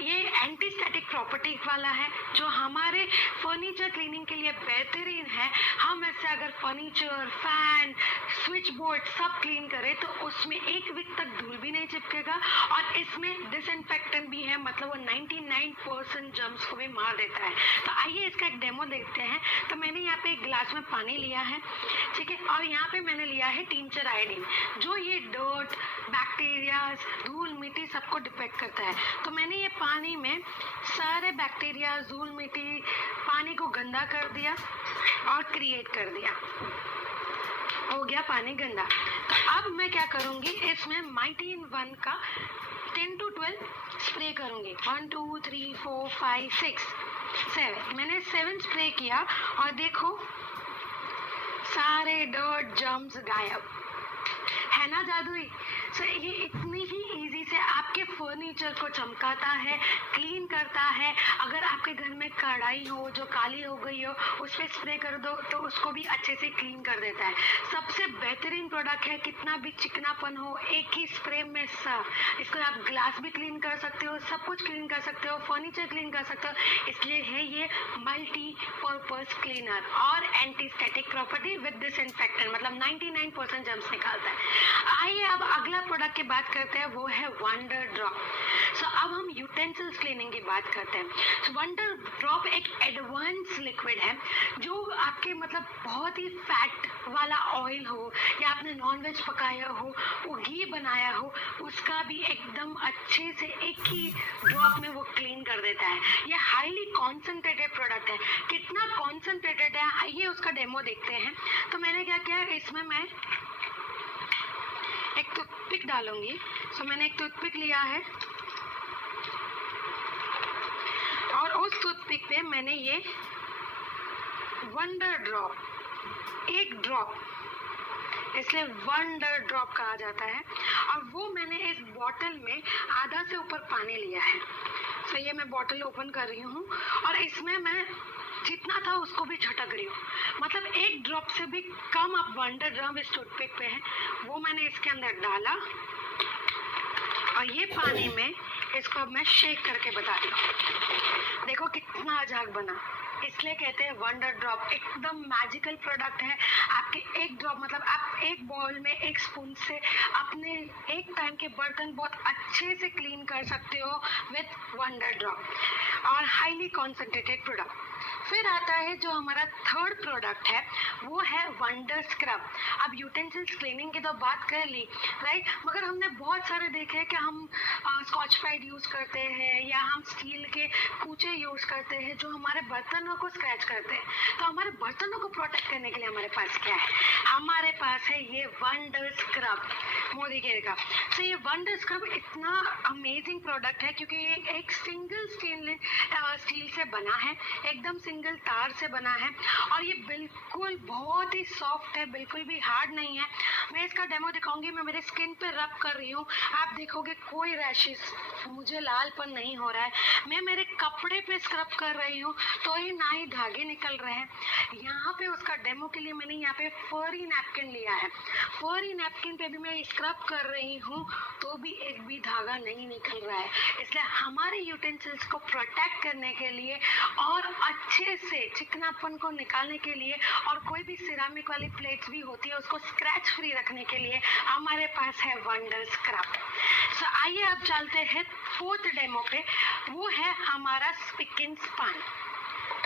ये एंटी स्टैटिक प्रॉपर्टी वाला है जो हमारे फर्नीचर क्लीनिंग के लिए बेहतरीन है। हम ऐसे अगर फर्नीचर, फैन, स्विच बोर्ड सब क्लीन करें तो उसमें एक वीक तक धूल भी नहीं चिपकेगा और इसमें डिसइंफेक्टेंट भी है, मतलब वो 99% जर्म्स को भी मार देता है। तो आइए इसका एक डेमो देखते हैं। तो मैंने यहाँ पे एक ग्लास में पानी लिया है, ठीक है, और यहाँ पे मैंने लिया है टिंचर आयोडीन जो ये डर्ट, बैक्टीरिया, धूल, मिट्टी सबको डिपेक्ट करता है। तो मैंने ये पानी में सारे बैक्टीरिया, धूल, मिट्टी, पानी को गंदा कर दिया और क्रिएट कर दिया, हो गया पानी गंदा। तो अब मैं क्या करूंगी, इसमें माइटी इन वन का 10 to 12 स्प्रे करूंगी। 1 2 3 4 5 6 7 मैंने 7 स्प्रे किया और देखो सारे डर्ट जर्म्स गायब, है ना जादुई। सो ये इतनी ही इजी से आपके फर्नीचर को चमकाता है, क्लीन करता है। अगर आपके घर में कढ़ाई हो जो काली हो गई हो उस पर स्प्रे कर दो तो उसको भी अच्छे से क्लीन कर देता है। सबसे बेहतरीन प्रोडक्ट है, कितना भी चिकनापन हो एक ही स्प्रे में साफ। इसको आप ग्लास भी क्लीन कर सकते हो, सब कुछ क्लीन कर सकते हो, फर्नीचर क्लीन कर सकते हो। इसलिए है ये मल्टी पर्पज क्लीनर और anti static property with disinfectant, मतलब 99% जर्म्स निकालता है। आइए अब अगला प्रोडक्ट की बात करते हैं, वो है वंडर ड्रॉप। सो अब हम यूटेंसिल्स क्लीनिंग की बात करते हैं। सो वंडर ड्रॉप एक एडवांस लिक्विड है जो आपके मतलब बहुत ही फैट वाला ऑयल हो या आपने नॉनवेज पकाया हो, वो घी बनाया हो, उसका भी एकदम अच्छे से एक ही ड्रॉप में वो क्लीन कर देता है। ये हाईली कॉन्सेंट्रेटेड प्रोडक्ट है। कितना कॉन्सेंट्रेटेड है आइए उसका डेमो देखते हैं। तो मैंने क्या किया, इसमें मैं एक टूथपिक डालूंगी। सो मैंने एक टूथपिक लिया है और उस टूथपिक पे मैंने ये वंडर ड्रॉप, एक ड्रॉप, इसलिए वंडर ड्रॉप कहा जाता है, और वो मैंने इस बॉटल में आधा से ऊपर पानी लिया है। सो ये मैं बॉटल ओपन कर रही हूँ और इसमें मैं जितना था उसको भी झटक रही हूँ, मतलब एक ड्रॉप से भी कम अब वंडर ड्रॉप इस टूथपिक पे है, वो मैंने इसके अंदर डाला और ये पानी में इसको अब मैं शेक करके बताती हूँ। देखो कितना झाग बना, इसलिए कहते हैं वंडर ड्रॉप एकदम मैजिकल प्रोडक्ट है। आपके एक ड्रॉप मतलब आप एक बॉल में एक स्पून से अपने एक टाइम के बर्तन बहुत अच्छे से क्लीन कर सकते हो विथ वंडर ड्रॉप और हाईली कॉन्सेंट्रेटेड प्रोडक्ट। फिर आता है जो हमारा थर्ड प्रोडक्ट है, वो है वंडर स्क्रब। अब यूटेंसिल्स क्लीनिंग की तो बात कर ली, राइट, मगर हमने बहुत सारे देखे कि हम स्कॉच ब्राइट यूज करते हैं या हम स्टील के कूचे यूज करते हैं जो हमारे बर्तनों को स्क्रैच करते हैं। तो हमारे बर्तनों को प्रोटेक्ट करने के लिए हमारे पास क्या है? हमारे पास है ये वंडर स्क्रब मोदी केयर का। तो ये वंडर स्क्रब इतना अमेजिंग प्रोडक्ट है क्योंकि ये एक सिंगल स्टील से बना है, एकदम सिंगल तार से बना है और ये बिल्कुल बहुत ही सॉफ्ट है, बिल्कुल भी हार्ड नहीं है। मैं इसका डेमो दिखाऊंगी, मैं मेरे स्किन पे रब कर रही हूँ, आप देखोगे कोई रैशेस, मुझे लालपन नहीं हो रहा है। मैं मेरे कपड़े पे स्क्रब कर रही हूँ तो ही ना ही धागे निकल रहे हैं। यहाँ पे उसका डेमो के लिए मैंने यहाँ पे फरी नैपकिन लिया है। फरी नैपकिन पे भी मैं स्क्रब कर रही हूँ तो भी एक भी धागा नहीं निकल रहा है। इसलिए हमारे यूटेंसिल्स को प्रोटेक्ट करने के लिए और अच्छे से चिकनापन को निकालने के लिए और कोई भी सिरामिक वाली प्लेट्स भी होती है उसको स्क्रैच फ्री रखने के लिए हमारे पास है वंडर स्क्रब। सो आइए अब चलते हैं फोर्थ डेमो पे, वो है हमारा spick and span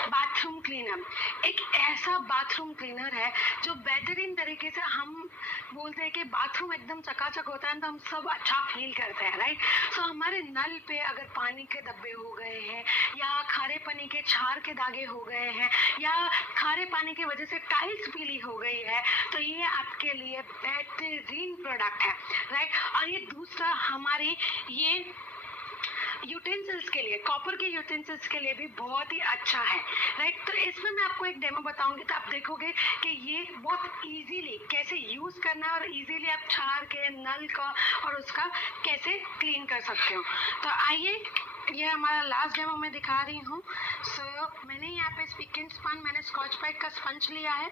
bathroom cleaner. एक ऐसा बाथरूम क्लीनर है जो बेहतरीन तरीके से, हम बोलते हैं कि बाथरूम एकदम चकाचक होता है तो हम सब अच्छा फील करते हैं, राइट। सो हमारे नल पे अगर पानी के धब्बे हो गए हैं या खारे पानी के छार के दागे हो गए हैं या खारे पानी की वजह से टाइल्स पीली हो गई है तो ये आपके लिए बेहतरीन प्रोडक्ट है, राइट। और ये दूसरा हमारी ये यूटेंसिल्स के लिए, कॉपर के यूटेंसिल्स के लिए भी बहुत ही अच्छा है, राइट। तो इसमें मैं आपको एक डेमो बताऊंगी तो आप देखोगे कि ये बहुत इजीली कैसे यूज करना है और इजीली आप छार के नल का और उसका कैसे क्लीन कर सकते हो। तो आइए, ये हमारा लास्ट डेमो मैं दिखा रही हूँ। सो मैंने यहाँ पे स्पिक एंड स्पान, मैंने स्कॉच ब्राइट का स्पंज लिया है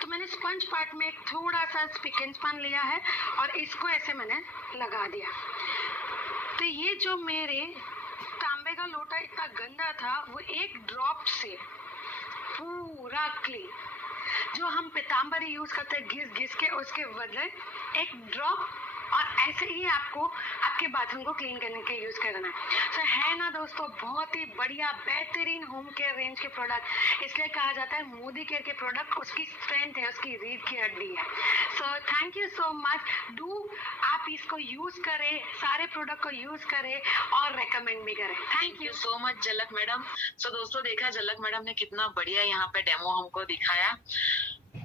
तो मैंने स्पंज पार्ट में एक थोड़ा सा स्पिक एंड स्पान लिया है और इसको ऐसे मैंने लगा दिया। तो ये जो मेरे तांबे का लोटा इतना गंदा था वो एक ड्रॉप से पूरा क्लीन, जो हम पीताम्बरी यूज करते हैं घिस घिस के, उसके बदले एक ड्रॉप, और ऐसे ही आपको आपके बाथरूम को क्लीन करने के यूज करना है। सो है ना दोस्तों, बहुत ही बढ़िया बेहतरीन होम केयर रेंज के प्रोडक्ट, इसलिए कहा जाता है मोदी केयर के प्रोडक्ट उसकी स्ट्रेंथ है, उसकी रीढ़ की हड्डी है। So thank you so much. Do आप इसको यूज करें, सारे प्रोडक्ट को यूज करें और रेकमेंड भी करें। थैंक यू सो मच झलक मैडम। सो दोस्तों, देखा झलक मैडम ने कितना बढ़िया यहाँ पे डेमो हमको दिखाया।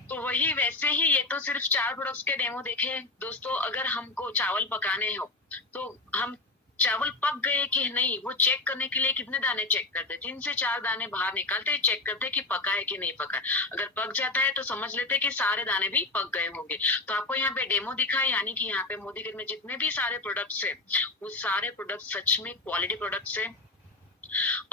तो वही वैसे ही, ये तो सिर्फ 4 प्रोडक्ट्स के डेमो देखे दोस्तों। अगर हमको चावल पकाने हो तो हम चावल पक गए कि नहीं वो चेक करने के लिए कितने दाने चेक करते, 3 से 4 दाने बाहर निकालते, चेक करते कि पका है कि नहीं पका है। अगर पक जाता है तो समझ लेते कि सारे दाने भी पक गए होंगे। तो आपको यहाँ पे डेमो दिखा है, यानी कि यहाँ पे मोदी केयर में जितने भी सारे प्रोडक्ट्स है वो सारे प्रोडक्ट सच में क्वालिटी प्रोडक्ट्स है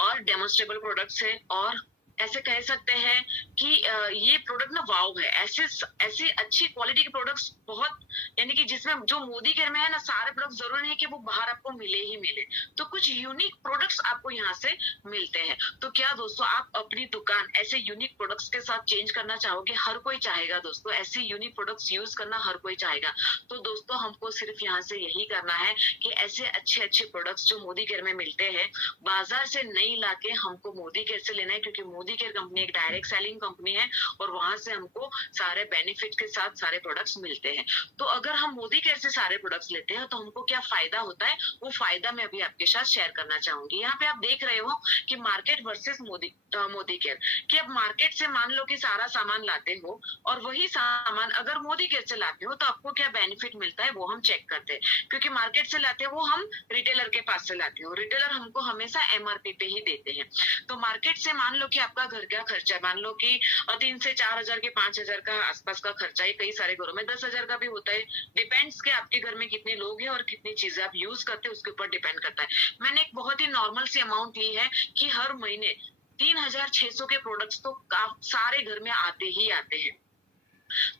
और डेमोस्ट्रेबल प्रोडक्ट्स है, और ऐसे कह सकते हैं कि ये प्रोडक्ट ना वाव है। ऐसी अच्छी क्वालिटी के प्रोडक्ट्स बहुत, यानी कि जिसमें जो मोदी केयर में है ना, सारे प्रोडक्ट जरूरी नहीं है कि वो बाहर आपको मिले ही मिले, तो कुछ यूनिक प्रोडक्ट्स आपको यहाँ से मिलते हैं। तो क्या दोस्तों आप अपनी दुकान ऐसे यूनिक प्रोडक्ट्स के साथ चेंज करना चाहोगे? हर कोई चाहेगा दोस्तों, ऐसे यूनिक प्रोडक्ट्स यूज करना हर कोई चाहेगा। तो दोस्तों हमको सिर्फ यहाँ से यही करना है कि ऐसे अच्छे अच्छे प्रोडक्ट्स जो मोदी केयर में मिलते हैं बाजार से नहीं लाके हमको मोदी केयर से लेना है, क्योंकि मोदी केयर कंपनी एक डायरेक्ट सेलिंग कंपनी है और वहां से हमको सारे बेनिफिट के साथ सारे प्रोडक्ट्स मिलते हैं। तो अगर हम मोदी केयर से सारे प्रोडक्ट्स लेते हैं तो हमको क्या फायदा होता है, वो फायदा मैं अभी आपके साथ शेयर करना चाहूंगी। यहाँ पे आप देख रहे हो कि मार्केट वर्सेस मोदी केयर, कि अब मार्केट से मान लो कि सारा सामान लाते हो और वही सामान अगर मोदी केयर से लाते हो तो आपको क्या बेनिफिट मिलता है वो हम चेक करते हैं। क्योंकि मार्केट से लाते हो वो हम रिटेलर के पास से लाते हो, रिटेलर हमको हमेशा एमआरपी पे ही देते हैं। तो मार्केट से मान लो कि आपका घर का खर्चा, मान लो कि 3 से 4 हजार के 5 हजार का आसपास का खर्चा है, कई सारे घरों में 10 हजार का भी होता है, डिपेंड्स के आपके घर में कितने लोग हैं और कितनी चीजें आप यूज करते हैं उसके ऊपर डिपेंड करता है। मैंने एक बहुत ही नॉर्मल सी अमाउंट ली है कि हर महीने 3600 के प्रोडक्ट्स तो सारे घर में आते ही आते हैं।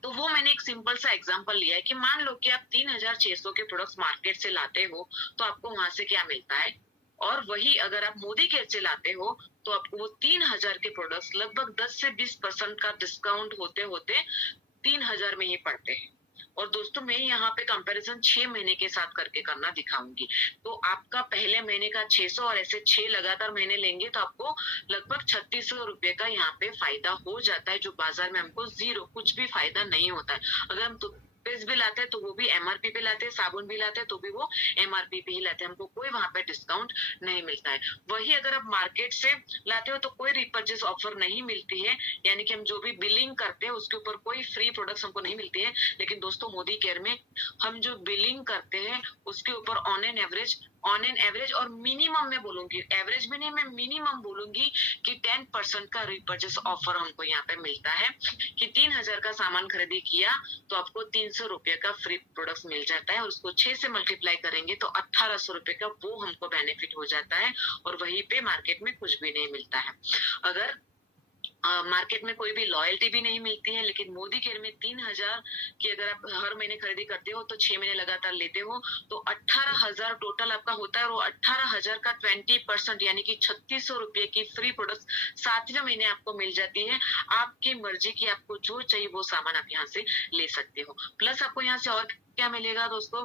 तो वो मैंने एक सिंपल सा एग्जांपल लिया है कि मान लो कि आप 3600 के प्रोडक्ट्स मार्केट से लाते हो तो आपको वहां से क्या मिलता है, और वही अगर आप मोदी केयर से लाते हो तो आपको वो 3000 के प्रोडक्ट्स लगभग 10 से 20% का डिस्काउंट होते होते 3000 में ही पड़ते हैं। और दोस्तों मैं यहाँ पे कंपैरिजन 6 महीने के साथ करके करना दिखाऊंगी। तो आपका पहले महीने का 600 और ऐसे 6 लगातार महीने लेंगे तो आपको लगभग 3600 रुपए का यहाँ पे फायदा हो जाता है, जो बाजार में हमको जीरो कुछ भी फायदा नहीं होता है। अगर हम टूथपेस्ट भी लाते हैं तो वो भी एमआरपी पे लाते हैं, साबुन भी लाते हैं तो भी वो एमआरपी पे ही लाते हैं, हमको कोई वहां पे डिस्काउंट नहीं मिलता है। वही अगर आप मार्केट से लाते हो तो कोई रिपर्चेस ऑफर नहीं मिलती है, यानी कि हम जो भी बिलिंग करते हैं उसके ऊपर कोई फ्री प्रोडक्ट्स हमको नहीं मिलती है। लेकिन दोस्तों मोदी केयर में हम जो बिलिंग करते हैं उसके ऊपर ऑन एन एवरेज और मिनिमम मैं बोलूंगी, एवरेज में नहीं मैं मिनिमम बोलूंगी कि 10% का रिपर्चेस ऑफर हमको यहाँ पे मिलता है कि 3000 का सामान खरीदी किया तो आपको 300 रुपए का फ्री प्रोडक्ट मिल जाता है, और उसको 6 से मल्टीप्लाई करेंगे तो 1800 रुपए का वो हमको बेनिफिट हो जाता है, और वहीं पे मार्केट में कुछ भी नहीं मिलता है। अगर मार्केट में कोई भी लॉयल्टी भी नहीं मिलती है, लेकिन मोदी केयर में 3000 की अगर आप हर महीने खरीदी करते हो तो 6 महीने लगातार लेते हो तो 18,000 टोटल आपका होता है, और वो 18,000 का 20% यानी कि 3600 रुपए की फ्री प्रोडक्ट 7वें महीने आपको मिल जाती है। आपकी मर्जी की आपको जो चाहिए वो सामान आप यहाँ से ले सकते हो। प्लस आपको यहाँ से और क्या मिलेगा दोस्तों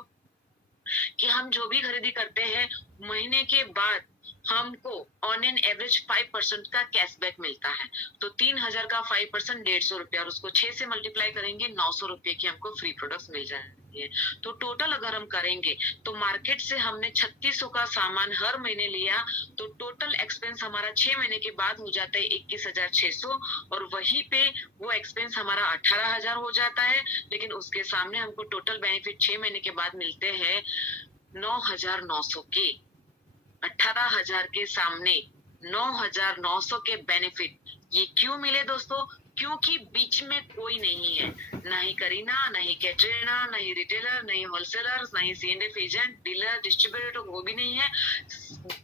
कि हम जो भी खरीदी करते हैं महीने के बाद हमको ऑन एन एवरेज 5% का कैशबैक मिलता है। तो 3000 का 5% 150 रुपया, और उसको 6 से मल्टीप्लाई करेंगे 900 रुपए की हमको फ्री प्रोडक्ट्स मिल जाती है। तो टोटल अगर हम करेंगे तो मार्केट से हमने 3600 का सामान हर महीने लिया तो टोटल एक्सपेंस हमारा 6 महीने के बाद हो जाता है 21,600, और वहीं पे वो एक्सपेंस हमारा 18,000 हो जाता है। लेकिन उसके सामने हमको टोटल बेनिफिट 6 महीने के बाद मिलते हैं 9,900 के। 18,000 के सामने 9,900 के बेनिफिट। ये क्यों मिले दोस्तों? क्योंकि बीच में कोई नहीं है, ना ही करीना, ना ही कैटरीना, ना ही रिटेलर, ना ही होलसेलर, ना ही सीएनएफ एजेंट, डीलर, डिस्ट्रीब्यूटर, वो भी नहीं है।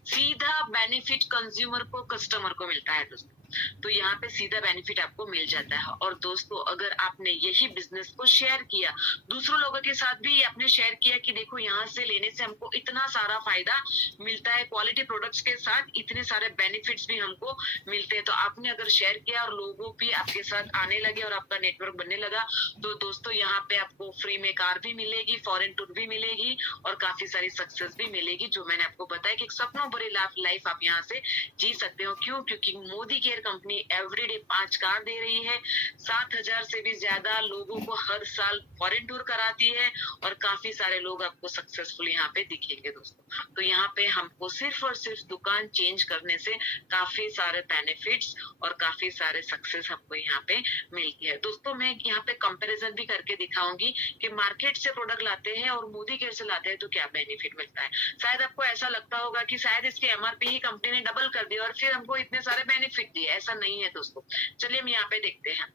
सीधा बेनिफिट कंज्यूमर को, कस्टमर को मिलता है दोस्तों। तो यहाँ पे सीधा बेनिफिट आपको मिल जाता है। और दोस्तों अगर आपने यही बिजनेस को शेयर किया, दूसरों लोगों के साथ भी आपने शेयर किया कि देखो यहाँ से लेने से हमको इतना सारा फायदा मिलता है, क्वालिटी प्रोडक्ट्स के साथ इतने सारे बेनिफिट्स भी हमको मिलते हैं, तो आपने अगर शेयर किया और लोगों भी आपके साथ आने लगे और आपका नेटवर्क बनने लगा, तो दोस्तों यहाँ पे आपको फ्री में कार भी मिलेगी, फॉरेन टूर भी मिलेगी, और काफी सारी सक्सेस भी मिलेगी, जो मैंने आपको बताया कि सपनों भरी लाइफ आप यहाँ से जी सकते हो। क्यों? क्योंकि Modi care company everyday 5 car दे रही है, 7,000 से भी ज्यादा लोगों को हर साल फॉरेन टूर कराती है, और काफी सारे लोग आपको सक्सेसफुल यहाँ पे दिखेंगे दोस्तों। तो यहाँ पे हमको सिर्फ और सिर्फ दुकान चेंज करने से काफी सारे बेनिफिट्स और काफी सारे सक्सेस हमको यहाँ पे मिलती है दोस्तों। मैं यहाँ पे कंपैरिजन भी करके दिखाऊंगी कि मार्केट से प्रोडक्ट लाते हैं और मोदी केयर से लाते हैं तो क्या बेनिफिट मिलता है। शायद आपको ऐसा लगता होगा कि शायद इसकी एमआरपी ही कंपनी ने डबल कर दी और फिर हमको इतने सारे बेनिफिट दिए, ऐसा नहीं है दोस्तों। चलिए हम यहाँ पे देखते हैं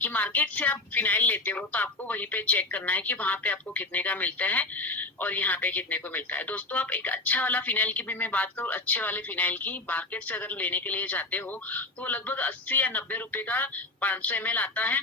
कि मार्केट से आप फिनाइल लेते हो तो आपको वहीं पे चेक करना है कि वहां पे आपको कितने का मिलता है और यहाँ पे कितने को मिलता है। दोस्तों आप एक अच्छा वाला फिनाइल की भी मैं बात करूँ, अच्छे वाले फिनाइल की मार्केट से अगर लेने के लिए जाते हो तो वो लगभग 80 या 90 रुपए का 500 ml आता है,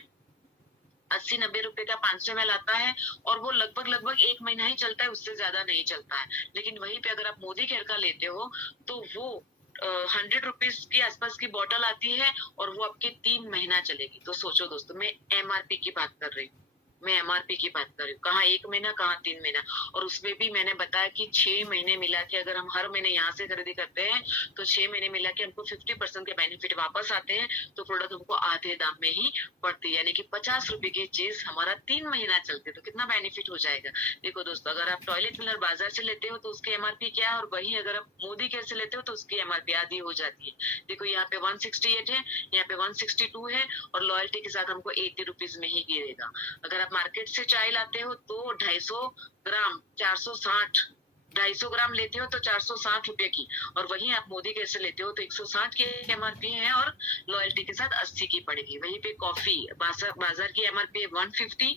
80-90 रुपए का 500 ml आता है, और वो लगभग 1 महीना ही चलता है, उससे ज्यादा नहीं चलता है। लेकिन वहीं पे अगर आप मोदी केयर का लेते हो तो वो 100 रुपीज के आसपास की बॉटल आती है और वो आपके 3 महीना चलेगी। तो सोचो दोस्तों, मैं एमआरपी की बात कर रही हूँ, मैं एमआरपी की बात कर रही हूँ, कहाँ 1 महीना कहाँ 3 महीना। और उसमें भी मैंने बताया कि 6 महीने मिला के अगर हम हर महीने यहाँ से खरीदी करते हैं तो 6 महीने मिला के हमको 50% के बेनिफिट वापस आते हैं, तो प्रोडक्ट हमको आधे दाम में ही पड़ती है, यानी कि 50 रुपए की चीज हमारा 3 महीना चलती है, तो कितना बेनिफिट हो जाएगा। देखो दोस्तों, अगर आप टॉयलेट क्लीनर बाजार से लेते हो तो उसकी एमआरपी क्या है, और वही अगर आप मोदी केयर से लेते हो तो उसकी एमआरपी आधी हो जाती है। देखो यहाँ पे 168 है, यहाँ पे 162 है, और लॉयल्टी के साथ हमको 80 रुपीज में ही गिरेगा। अगर आप मार्केट से चाय लाते हो तो 250 ग्राम 460, 250 ग्राम लेते हो तो 460 रुपए की, और वहीं आप मोदी केयर से लेते हो तो 160 की एमआरपी है और लॉयल्टी के साथ 80 की पड़ेगी। वहीं पे कॉफी बाजार की एमआरपी 150,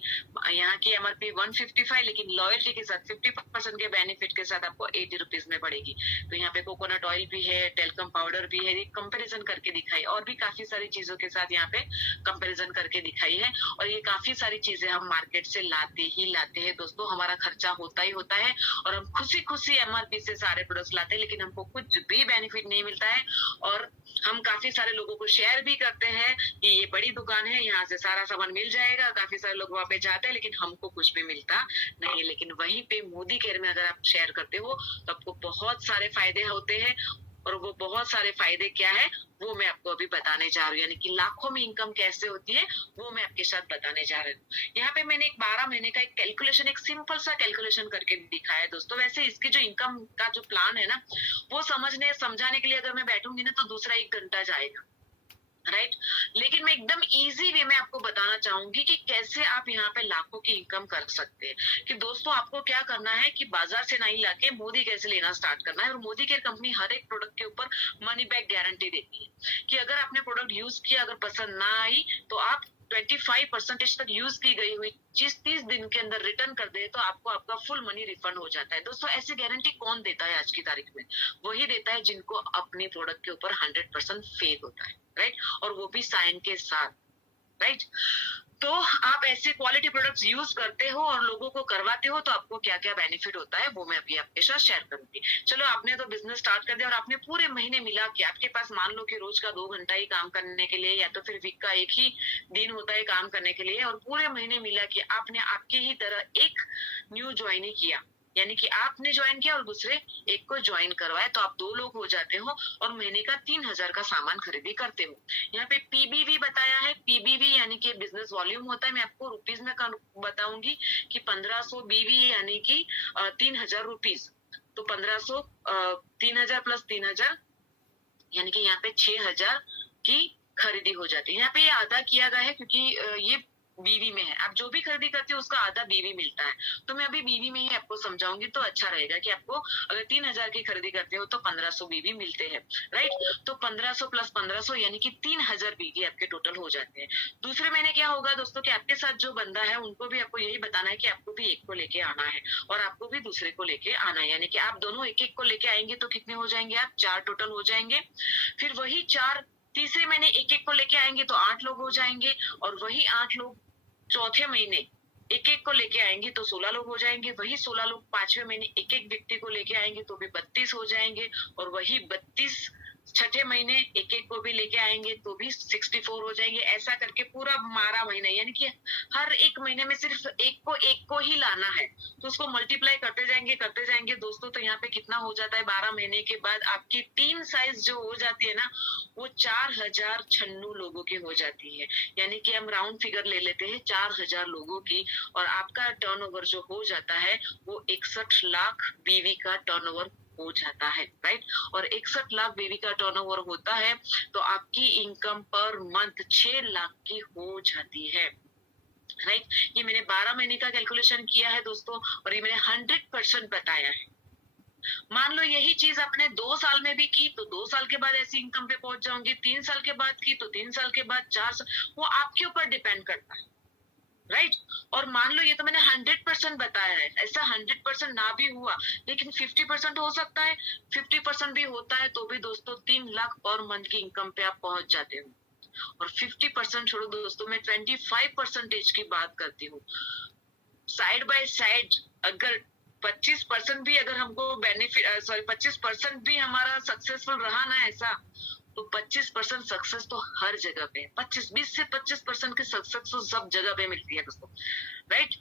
यहाँ की एमआरपी 155, लेकिन लॉयल्टी के साथ 50% के बेनिफिट के साथ आपको 80 रुपीज में पड़ेगी। तो यहाँ पे कोकोनट ऑयल भी है, टेल्कम पाउडर भी है, कंपेरिजन करके दिखाई, और भी काफी सारी चीजों के साथ यहाँ पे कंपेरिजन करके दिखाई है। और ये काफी सारी चीजें हम मार्केट से लाते हैं दोस्तों, हमारा खर्चा होता ही होता है, और हम खुशी एमआरपी से सारे प्रोडक्ट्स लाते हैं, लेकिन हमको कुछ भी बेनिफिट नहीं मिलता है। और हम काफी सारे लोगों को शेयर भी करते हैं कि ये बड़ी दुकान है, यहाँ से सारा सामान मिल जाएगा, काफी सारे लोग वहाँ पे जाते हैं, लेकिन हमको कुछ भी मिलता नहीं है। लेकिन वहीं पे मोदी केयर में अगर आप शेयर करते हो तो आपको बहुत सारे फायदे होते हैं, और वो बहुत सारे फायदे क्या है वो मैं आपको अभी बताने जा रही हूँ, यानी कि लाखों में इनकम कैसे होती है वो मैं आपके साथ बताने जा रही हूँ। यहाँ पे मैंने एक 12 महीने का एक कैलकुलेशन, एक सिंपल सा कैलकुलेशन करके दिखाया है दोस्तों। वैसे इसकी जो इनकम का जो प्लान है ना, वो समझाने के लिए अगर मैं बैठूंगी ना तो दूसरा 1 घंटा जाएगा, राइट। लेकिन मैं एकदम इजी वे में आपको बताना चाहूंगी कि कैसे आप यहाँ पे लाखों की इनकम कर सकते हैं। कि दोस्तों आपको क्या करना है कि बाजार से नहीं लाके मोदी कैसे लेना स्टार्ट करना है। और मोदी केयर कंपनी हर एक प्रोडक्ट के ऊपर मनी बैक गारंटी देती है कि अगर आपने प्रोडक्ट यूज किया, अगर पसंद ना आई तो आप 25% तक यूज की गई हुई चीज 30 दिन के अंदर रिटर्न कर दे तो आपको आपका फुल मनी रिफंड हो जाता है। दोस्तों ऐसी गारंटी कौन देता है आज की तारीख में? वही देता है जिनको अपनी प्रोडक्ट के ऊपर 100% फेथ होता है, राइट। और वो भी साइन के साथ, राइट। तो आप ऐसे क्वालिटी प्रोडक्ट्स यूज करते हो और लोगों को करवाते हो तो आपको क्या क्या बेनिफिट होता है वो मैं अभी आपके साथ शेयर करूंगी। चलो, आपने तो बिजनेस स्टार्ट कर दिया और आपने पूरे महीने मिला के आपके पास मान लो कि रोज का 2 घंटा ही काम करने के लिए, या तो फिर वीक का एक ही दिन होता है काम करने के लिए, और पूरे महीने मिला के आपने आपकी ही तरह एक न्यू ज्वाइन किया, यानी कि आपने ज्वाइन किया और दूसरे एक को ज्वाइन करवाया, तो आप 2 लोग हो जाते हो और महीने का 3000 का सामान खरीदी करते हो। यहाँ पे पीबीवी बताया है। पीबीवी यानी कि बिजनेस वॉल्यूम होता है। मैं आपको रुपीज में बताऊंगी कि 1500 बीवी यानी कि 3000 रुपीज। तो 1500 3000 प्लस 3000 यानी कि यहाँ पे 6000 की खरीदी हो जाती है। यहाँ पे आधा किया गया है क्योंकि ये बीवी में है। आप जो भी खरीदी करते हो उसका आधा बीवी मिलता है। तो मैं अभी बीवी में ही आपको समझाऊंगी तो अच्छा रहेगा कि आपको अगर 3000 की खरीदी करते हो तो 1500 बीवी मिलते हैं, राइट। तो 1500 प्लस 1500 यानी कि 3000 बीवी आपके टोटल हो जाते हैं। दूसरे महीने क्या होगा दोस्तों कि आपके साथ जो बंदा है उनको भी आपको यही बताना है कि आपको भी एक को लेके आना है और आपको भी दूसरे को लेके आना है, यानी कि आप दोनों एक एक को लेके आएंगे तो कितने हो जाएंगे? आप 4 टोटल हो जाएंगे। फिर वही 4 तीसरे महीने एक एक को लेके आएंगे तो 8 लोग हो जाएंगे, और वही 8 लोग चौथे महीने एक एक को लेके आएंगे तो 16 लोग हो जाएंगे। वही 16 लोग 5वें महीने एक एक व्यक्ति को लेके आएंगे तो भी 32 हो जाएंगे, और वही 32 छठे महीने एक एक को भी लेके आएंगे तो भी 64 हो जाएंगे। ऐसा करके पूरा 12 महीने, यानी कि हर एक महीने में सिर्फ एक को ही लाना है, तो उसको मल्टीप्लाई करते जाएंगे दोस्तों। तो यहाँ पे कितना हो जाता है? 12 महीने के बाद आपकी टीम साइज जो हो जाती है ना वो 4096 लोगों की हो जाती है, यानी कि हम राउंड फिगर ले लेते हैं 4000 लोगों की, और आपका टर्नओवर जो हो जाता है वो 61 लाख बीवी का टर्नओवर हो जाता है, राइट। और 61 लाख बीवी का टर्नओवर होता है तो आपकी इनकम पर मंथ 6 लाख की हो जाती है, राइट। ये मैंने 12 महीने का कैलकुलेशन किया है दोस्तों, और ये मैंने 100% बताया है। मान लो यही चीज आपने 2 साल में भी की तो 2 साल के बाद ऐसी इनकम पे पहुंच जाओगे। 3 साल के बाद की तो 3 साल के बाद, 4 साल, वो आपके ऊपर डिपेंड करता है, राइट। और मान लो ये तो मैंने 100% बताया है, ऐसा 100% ना भी हुआ लेकिन 50% हो सकता है, 50% भी होता है तो भी दोस्तों 3 लाख पर मंथ की इनकम पे आप पहुंच जाते हो। और 50% छोड़ो दोस्तों, मैं 25% की बात करती हूँ। साइड बाय साइड अगर 25% भी अगर हमको बेनिफिट 25% भी हमारा सक्सेसफुल रहा ना ऐसा, तो 25% सक्सेस तो हर जगह पे 20 से 25% की सक्सेस तो सब जगह पे मिलती है दोस्तों, राइट।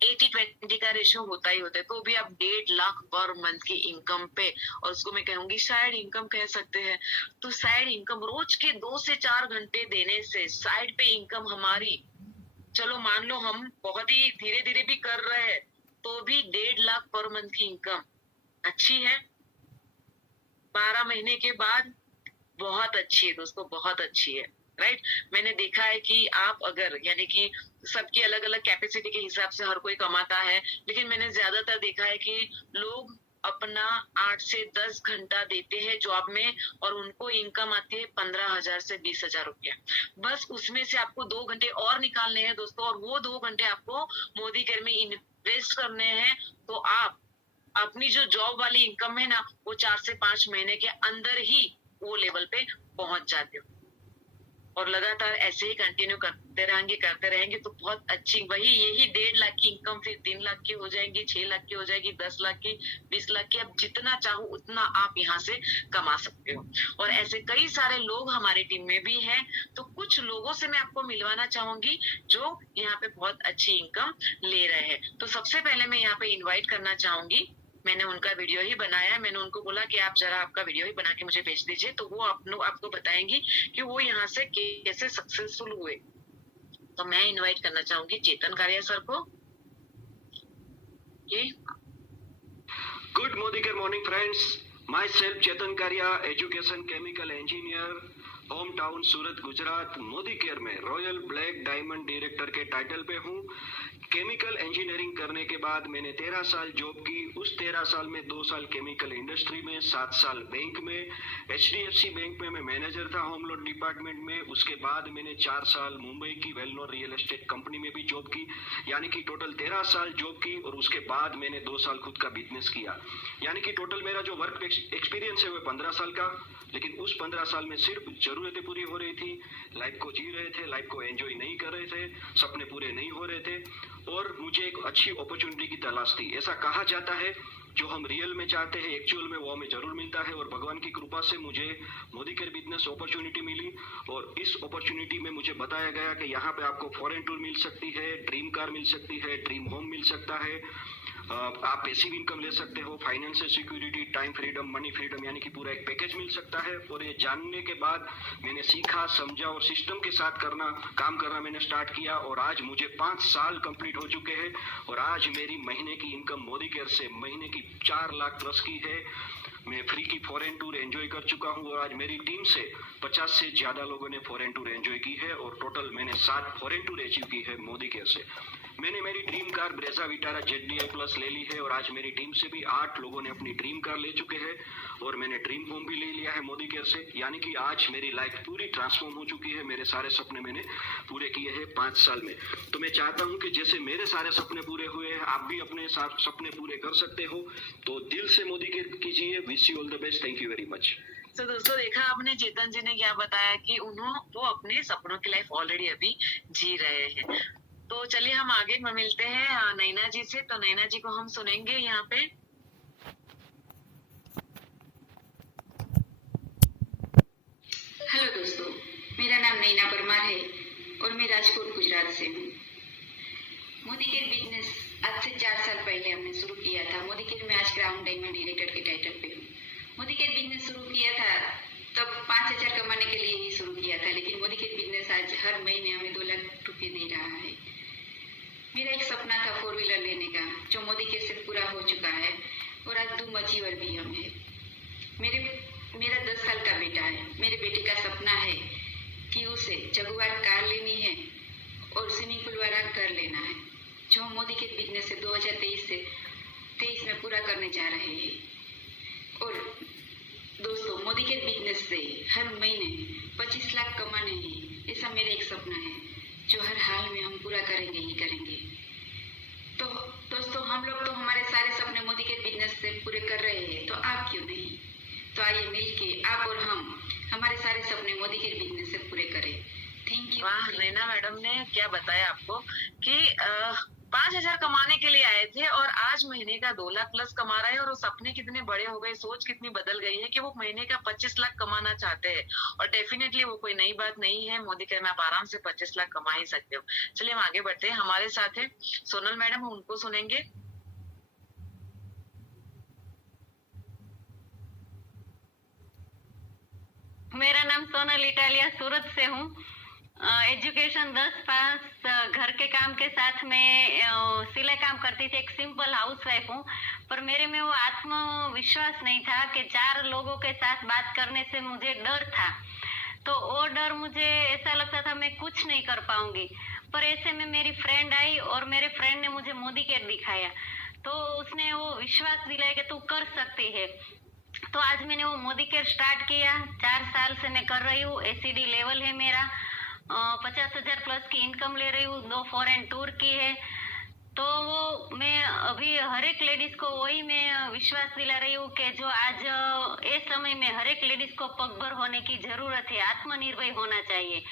80-20 का रेशियो होता ही होता है। तो भी आप 1.5 लाख पर मंथ की इनकम पे, और उसको मैं कहूंगी साइड इनकम कह सकते हैं। तो साइड इनकम रोज के 2 से 4 घंटे देने से साइड पे इनकम हमारी, चलो मान लो हम बहुत ही धीरे धीरे भी कर रहे हैं तो भी 1.5 लाख पर मंथ की इनकम अच्छी है। 12 महीने के बाद बहुत अच्छी है दोस्तों, बहुत अच्छी है, राइट। मैंने देखा है कि आप अगर, यानी कि सबकी अलग अलग कैपेसिटी के हिसाब से हर कोई कमाता है, लेकिन मैंने ज्यादातर देखा है कि लोग अपना 8 से 10 घंटा देते हैं जॉब में और उनको इनकम आती है 15,000 से 20,000 रुपया। बस उसमें से आपको 2 घंटे और निकालने हैं दोस्तों, और वो 2 घंटे आपको मोदी केयर में इन्वेस्ट करने हैं। तो आप अपनी जो जॉब वाली इनकम है ना वो 4 से 5 महीने के अंदर ही वो लेवल पे पहुंच जाते हो, और लगातार ऐसे ही कंटिन्यू करते रहेंगे तो बहुत अच्छी, वही यही 1.5 लाख की इनकम फिर 3 लाख की हो जाएगी, 6 लाख की हो जाएगी, 10 लाख की, 20 लाख की। अब जितना चाहो उतना आप यहाँ से कमा सकते हो, और ऐसे कई सारे लोग हमारी टीम में भी हैं। तो कुछ लोगों से मैं आपको मिलवाना चाहूंगी जो यहाँ पे बहुत अच्छी इनकम ले रहे हैं। तो सबसे पहले मैं यहाँ पे इन्वाइट करना चाहूंगी मैंने उनका वीडियो ही बनाया। मैंने उनको बोला कि आप जरा आपका वीडियो ही बना के मुझे भेज दीजिए, तो वो आपको बताएंगी कि वो यहाँ से कैसे सक्सेसफुल हुए। तो मैं इनवाइट करना चाहूंगी चेतन कारिया सर को। Good morning friends. Myself Chetan Karia, education chemical engineer, hometown Surat Gujarat. Modi care में रॉयल ब्लैक डायमंड डायरेक्टर के टाइटल पे हूँ। केमिकल इंजीनियरिंग करने के बाद मैंने 13 साल जॉब की। उस 13 साल में 2 साल केमिकल इंडस्ट्री में, 7 साल बैंक में। HDFC बैंक में मैं मैनेजर था होम लोन डिपार्टमेंट में। उसके बाद मैंने 4 साल मुंबई की well known real estate company में भी जॉब की, यानी कि टोटल 13 साल जॉब की। और उसके बाद मैंने 2 साल खुद का बिजनेस किया, यानी कि टोटल मेरा जो वर्क एक्सपीरियंस है वो 15 साल का। लेकिन उस 15 साल में सिर्फ जरूरतें पूरी हो रही थी, लाइफ को जी रहे थे, लाइफ को एंजॉय नहीं कर रहे थे, सपने पूरे नहीं हो रहे थे और मुझे एक अच्छी अपॉर्चुनिटी की तलाश थी। ऐसा कहा जाता है जो हम रियल में चाहते हैं एक्चुअल में वो हमें जरूर मिलता है। और भगवान की कृपा से मुझे मोदी केयर बिजनेस अपॉर्चुनिटी मिली और इस अपॉर्चुनिटी में मुझे बताया गया कि यहाँ पे आपको फॉरेन टूर मिल सकती है, ड्रीम कार मिल सकती है, ड्रीम होम मिल सकता है, आप पैसिव इनकम ले सकते हो, financial security, time freedom, money freedom, यानी कि पूरा एक पैकेज मिल सकता है। और ये जानने के बाद मैंने सीखा, समझा और सिस्टम के साथ काम करना मैंने स्टार्ट किया। और आज मुझे 5 साल कंप्लीट हो चुके हैं और आज मेरी महीने की इनकम मोदी केयर से महीने की 4 लाख प्लस की है। मैं फ्री की फॉरेन टूर एंजॉय कर चुका हूँ और आज मेरी टीम से 50 से ज्यादा लोगों ने फॉरेन टूर एंजॉय की है और टोटल मैंने 7 फॉरेन टूर अचीव की है मोदी केयर से। मैंने मेरी dream car Brezza Vitara ZDI plus ले ली है और आज मेरी टीम से भी 8 लोगों ने अपनी ड्रीम कार ले चुके हैं और मैंने ड्रीम होम भी ले लिया है मोदी केयर से। यानी कि आज मेरी लाइफ पूरी ट्रांसफॉर्म हो चुकी है। मेरे सारे सपने मैंने पूरे किए हैं 5 साल में। तो मैं चाहता हूं कि जैसे मेरे सारे सपने पूरे हुए हैं आप भी अपने सपने पूरे कर सकते हो। तो दिल से मोदी केयर कीजिए। Wish you all the best. Thank you very much. तो दोस्तों देखा आपने चेतन जी ने क्या बताया कि वो अपने सपनों की लाइफ ऑलरेडी अभी जी रहे हैं। तो चलिए हम आगे मिलते हैं नैना जी से। तो नैना जी को हम सुनेंगे यहाँ पे। हेलो दोस्तों, मेरा नाम नैना परमार है और मैं राजकोट गुजरात से हूँ। मोदी केयर बिजनेस आज से 4 साल पहले हमने शुरू किया था। मोदी केयर में आज ग्राउंड डायमंड डायरेक्टर के टाइटल पे हूँ। मोदी केयर बिजनेस शुरू किया था तब 5,000 कमाने के लिए ही शुरू किया था, लेकिन मोदी केयर बिजनेस आज हर महीने हमें 2 लाख रुपये दे रहा है। मेरा एक सपना था 4 व्हीलर लेने का, जो मोदी केयर से पूरा हो चुका है और आज दूम अचीवर भी हम है। मेरा 10 साल का बेटा है। मेरे बेटे का सपना है कि उसे जगुआर कार लेनी है और स्विमिंग पूल वाला घर लेना है, जो हम मोदी केयर बिजनेस से 2023 में पूरा करने जा रहे हैं। और दोस्तों, मोदी केयर बिजनेस से हर महीने 25 लाख कमाने हैं, ऐसा मेरा एक सपना है जो हर हाल में हम पूरा करेंगे ही करेंगे। तो दोस्तों, हम लोग तो हमारे सारे सपने मोदी केयर बिजनेस से पूरे कर रहे हैं, तो आप क्यों नहीं? तो आइए मिलके आप और हम हमारे सारे सपने मोदी केयर बिजनेस से पूरे करें। Thank you. वाह, नैना मैडम ने क्या बताया आपको कि 5,000 कमाने के लिए आए थे और आज महीने का 2 लाख प्लस कमा रहे हैं। और वो सपने कितने बड़े हो गए, सोच कितनी बदल गई है कि वो महीने का 25 लाख कमाना चाहते हैं। और डेफिनेटली वो कोई नई बात नहीं है। मोदी केयर में आप आराम से 25 लाख कमा ही सकते हो। चलिए हम आगे बढ़ते हैं। हमारे साथ है सोनल मैडम, उनको सुनेंगे। मेरा नाम सोनल इटालिया, सूरत से हूँ। एजुकेशन 10 पास, घर के काम के साथ में सिलाई काम करती थी। एक सिंपल हाउसवाइफ हूँ, पर मेरे में वो आत्मविश्वास नहीं था कि 4 लोगों के साथ बात करने से मुझे डर था। तो वो डर, मुझे ऐसा लगता था मैं कुछ नहीं कर पाऊंगी। पर ऐसे में मेरी फ्रेंड आई और मेरे फ्रेंड ने मुझे मोदी केयर दिखाया, तो उसने वो विश्वास दिलाया कि तू कर सकती है। तो आज मैंने वो मोदी केयर स्टार्ट किया। 4 साल से मैं कर रही हूँ। ACD लेवल है मेरा। 50,000 प्लस की इनकम ले रही हूँ। 2 फॉरेन टूर की है। तो वो मैं अभी हर एक लेडीज को वही मैं विश्वास दिला रही हूँ कि जो आज इस समय में हर एक लेडीज को पगभर होने की जरूरत है, आत्मनिर्भर होना चाहिए।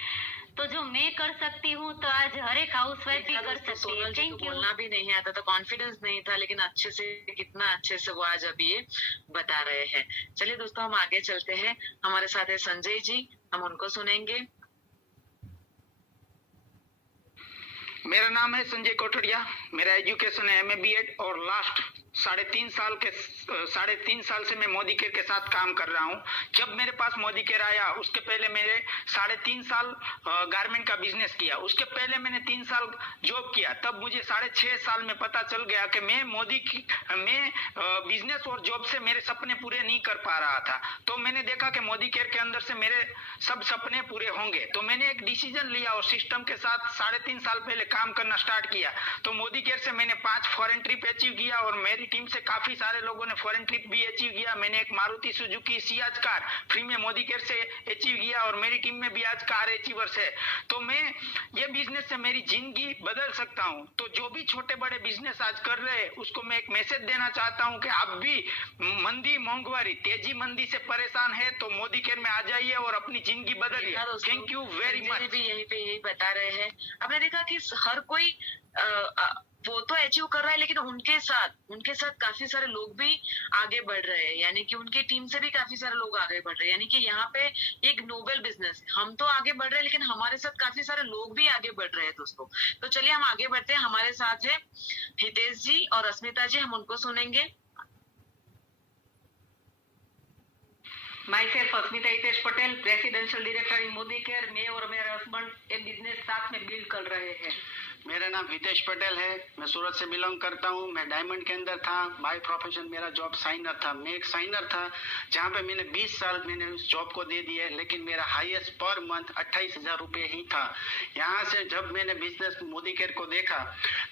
तो जो मैं कर सकती हूँ तो आज हर एक हाउसवाइफ भी कर सकती है। सोनल जी को थैंक यू। बोलना भी नहीं आता था, कॉन्फिडेंस नहीं था, लेकिन अच्छे से, कितना अच्छे से वो आज अभी ये बता रहे हैं। चलिए दोस्तों हम आगे चलते हैं। हमारे साथ है संजय जी, हम उनको सुनेंगे। मेरा नाम है संजय कोठड़िया। मेरा एजुकेशन है MA BEd और लास्ट साढ़े तीन साल से मैं मोदी केयर के साथ काम कर रहा हूँ। जब मेरे पास मोदी केयर आया उसके पहले मेरे 3.5 साल गारमेंट का बिजनेस किया, उसके पहले मैंने 3 साल जॉब किया। तब मुझे 6.5 साल में पता चल गया कि मैं बिजनेस और जॉब से मेरे सपने पूरे नहीं कर पा रहा था। तो मैंने देखा कि मोदी केयर के अंदर से मेरे सब सपने पूरे होंगे। तो मैंने एक डिसीजन लिया और सिस्टम के साथ 3.5 साल पहले काम करना स्टार्ट किया। तो मोदी केयर से मैंने 5 फॉरेन ट्रिप अचीव किया और मेरी टीम से काफी सारे लोगों ने फॉरेन ट्रिप भी अचीव किया। मैंने एक Maruti Suzuki Ciaz car free में मोदी केयर से अचीव किया और मेरी टीम में भी आज कार अचीवर्स है। तो मैं ये बिजनेस से मेरी जिंदगी बदल सकता हूँ। तो जो भी छोटे बड़े बिजनेस आज कर रहे हैं उसको मैं एक मैसेज देना चाहता हूँ कि आप भी मंदी, मोंघवारी, तेजी मंदी से परेशान है तो मोदी केयर में आ जाइए और अपनी जिंदगी बदलिए। Thank you very much. भी यही बता रहे हैं। आपने देखा कि हर कोई वो तो अचीव कर रहा है, लेकिन उनके साथ काफी सारे लोग भी आगे बढ़ रहे हैं, यानी कि उनकी टीम से भी काफी सारे लोग आगे बढ़ रहे हैं। यानी कि यहाँ पे एक नोबल बिजनेस, हम तो आगे बढ़ रहे हैं लेकिन हमारे साथ काफी सारे लोग भी आगे बढ़ रहे हैं दोस्तों। तो चलिए हम आगे बढ़ते हैं। हमारे साथ है हितेश जी और अस्मिता जी, हम उनको सुनेंगे। Myself Asmita Hitesh Patel, presidential director in Modi care. मैं और मेरे हस्बैंड एक बिजनेस साथ में बिल्ड कर रहे हैं। मेरा नाम हितेश पटेल है, मैं सूरत से बिलोंग करता हूँ। मैं डायमंड के अंदर था, बाय प्रोफेशन मेरा जॉब साइनर था। मैं एक साइनर था जहाँ पे मैंने 20 साल मैंने उस जॉब को दे दिए, लेकिन मेरा हाईएस्ट पर मंथ 28,000 रुपये ही था। यहाँ से जब मैंने बिजनेस मोदी केयर को देखा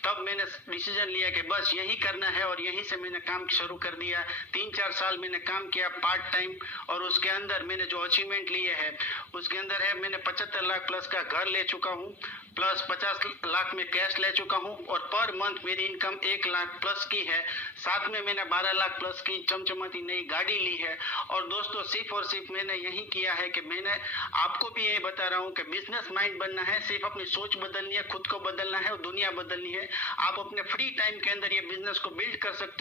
तब मैंने डिसीजन लिया कि बस यही करना है और यहीं से मैंने काम शुरू कर दिया। 3-4 साल मैंने काम किया पार्ट टाइम और उसके अंदर मैंने जो अचीवमेंट लिए है उसके अंदर है मैंने 75 लाख प्लस का घर ले चुका हूँ, प्लस 50 लाख में कैश ले चुका हूँ और पर मंथ मेरी इनकम 1 लाख प्लस की है। साथ में मैंने 12 लाख प्लस की चमचमाती नई गाड़ी ली है। और दोस्तों सिर्फ और सिर्फ मैंने यही किया है कि मैंने आपको भी यही बता रहा हूँ कि बिजनेस माइंड बनना है, सिर्फ अपनी सोच बदलनी है, खुद को बदलना है और दुनिया बदलनी है। आप अपने फ्री टाइम के अंदर ये बिजनेस को बिल्ड कर सकते हो।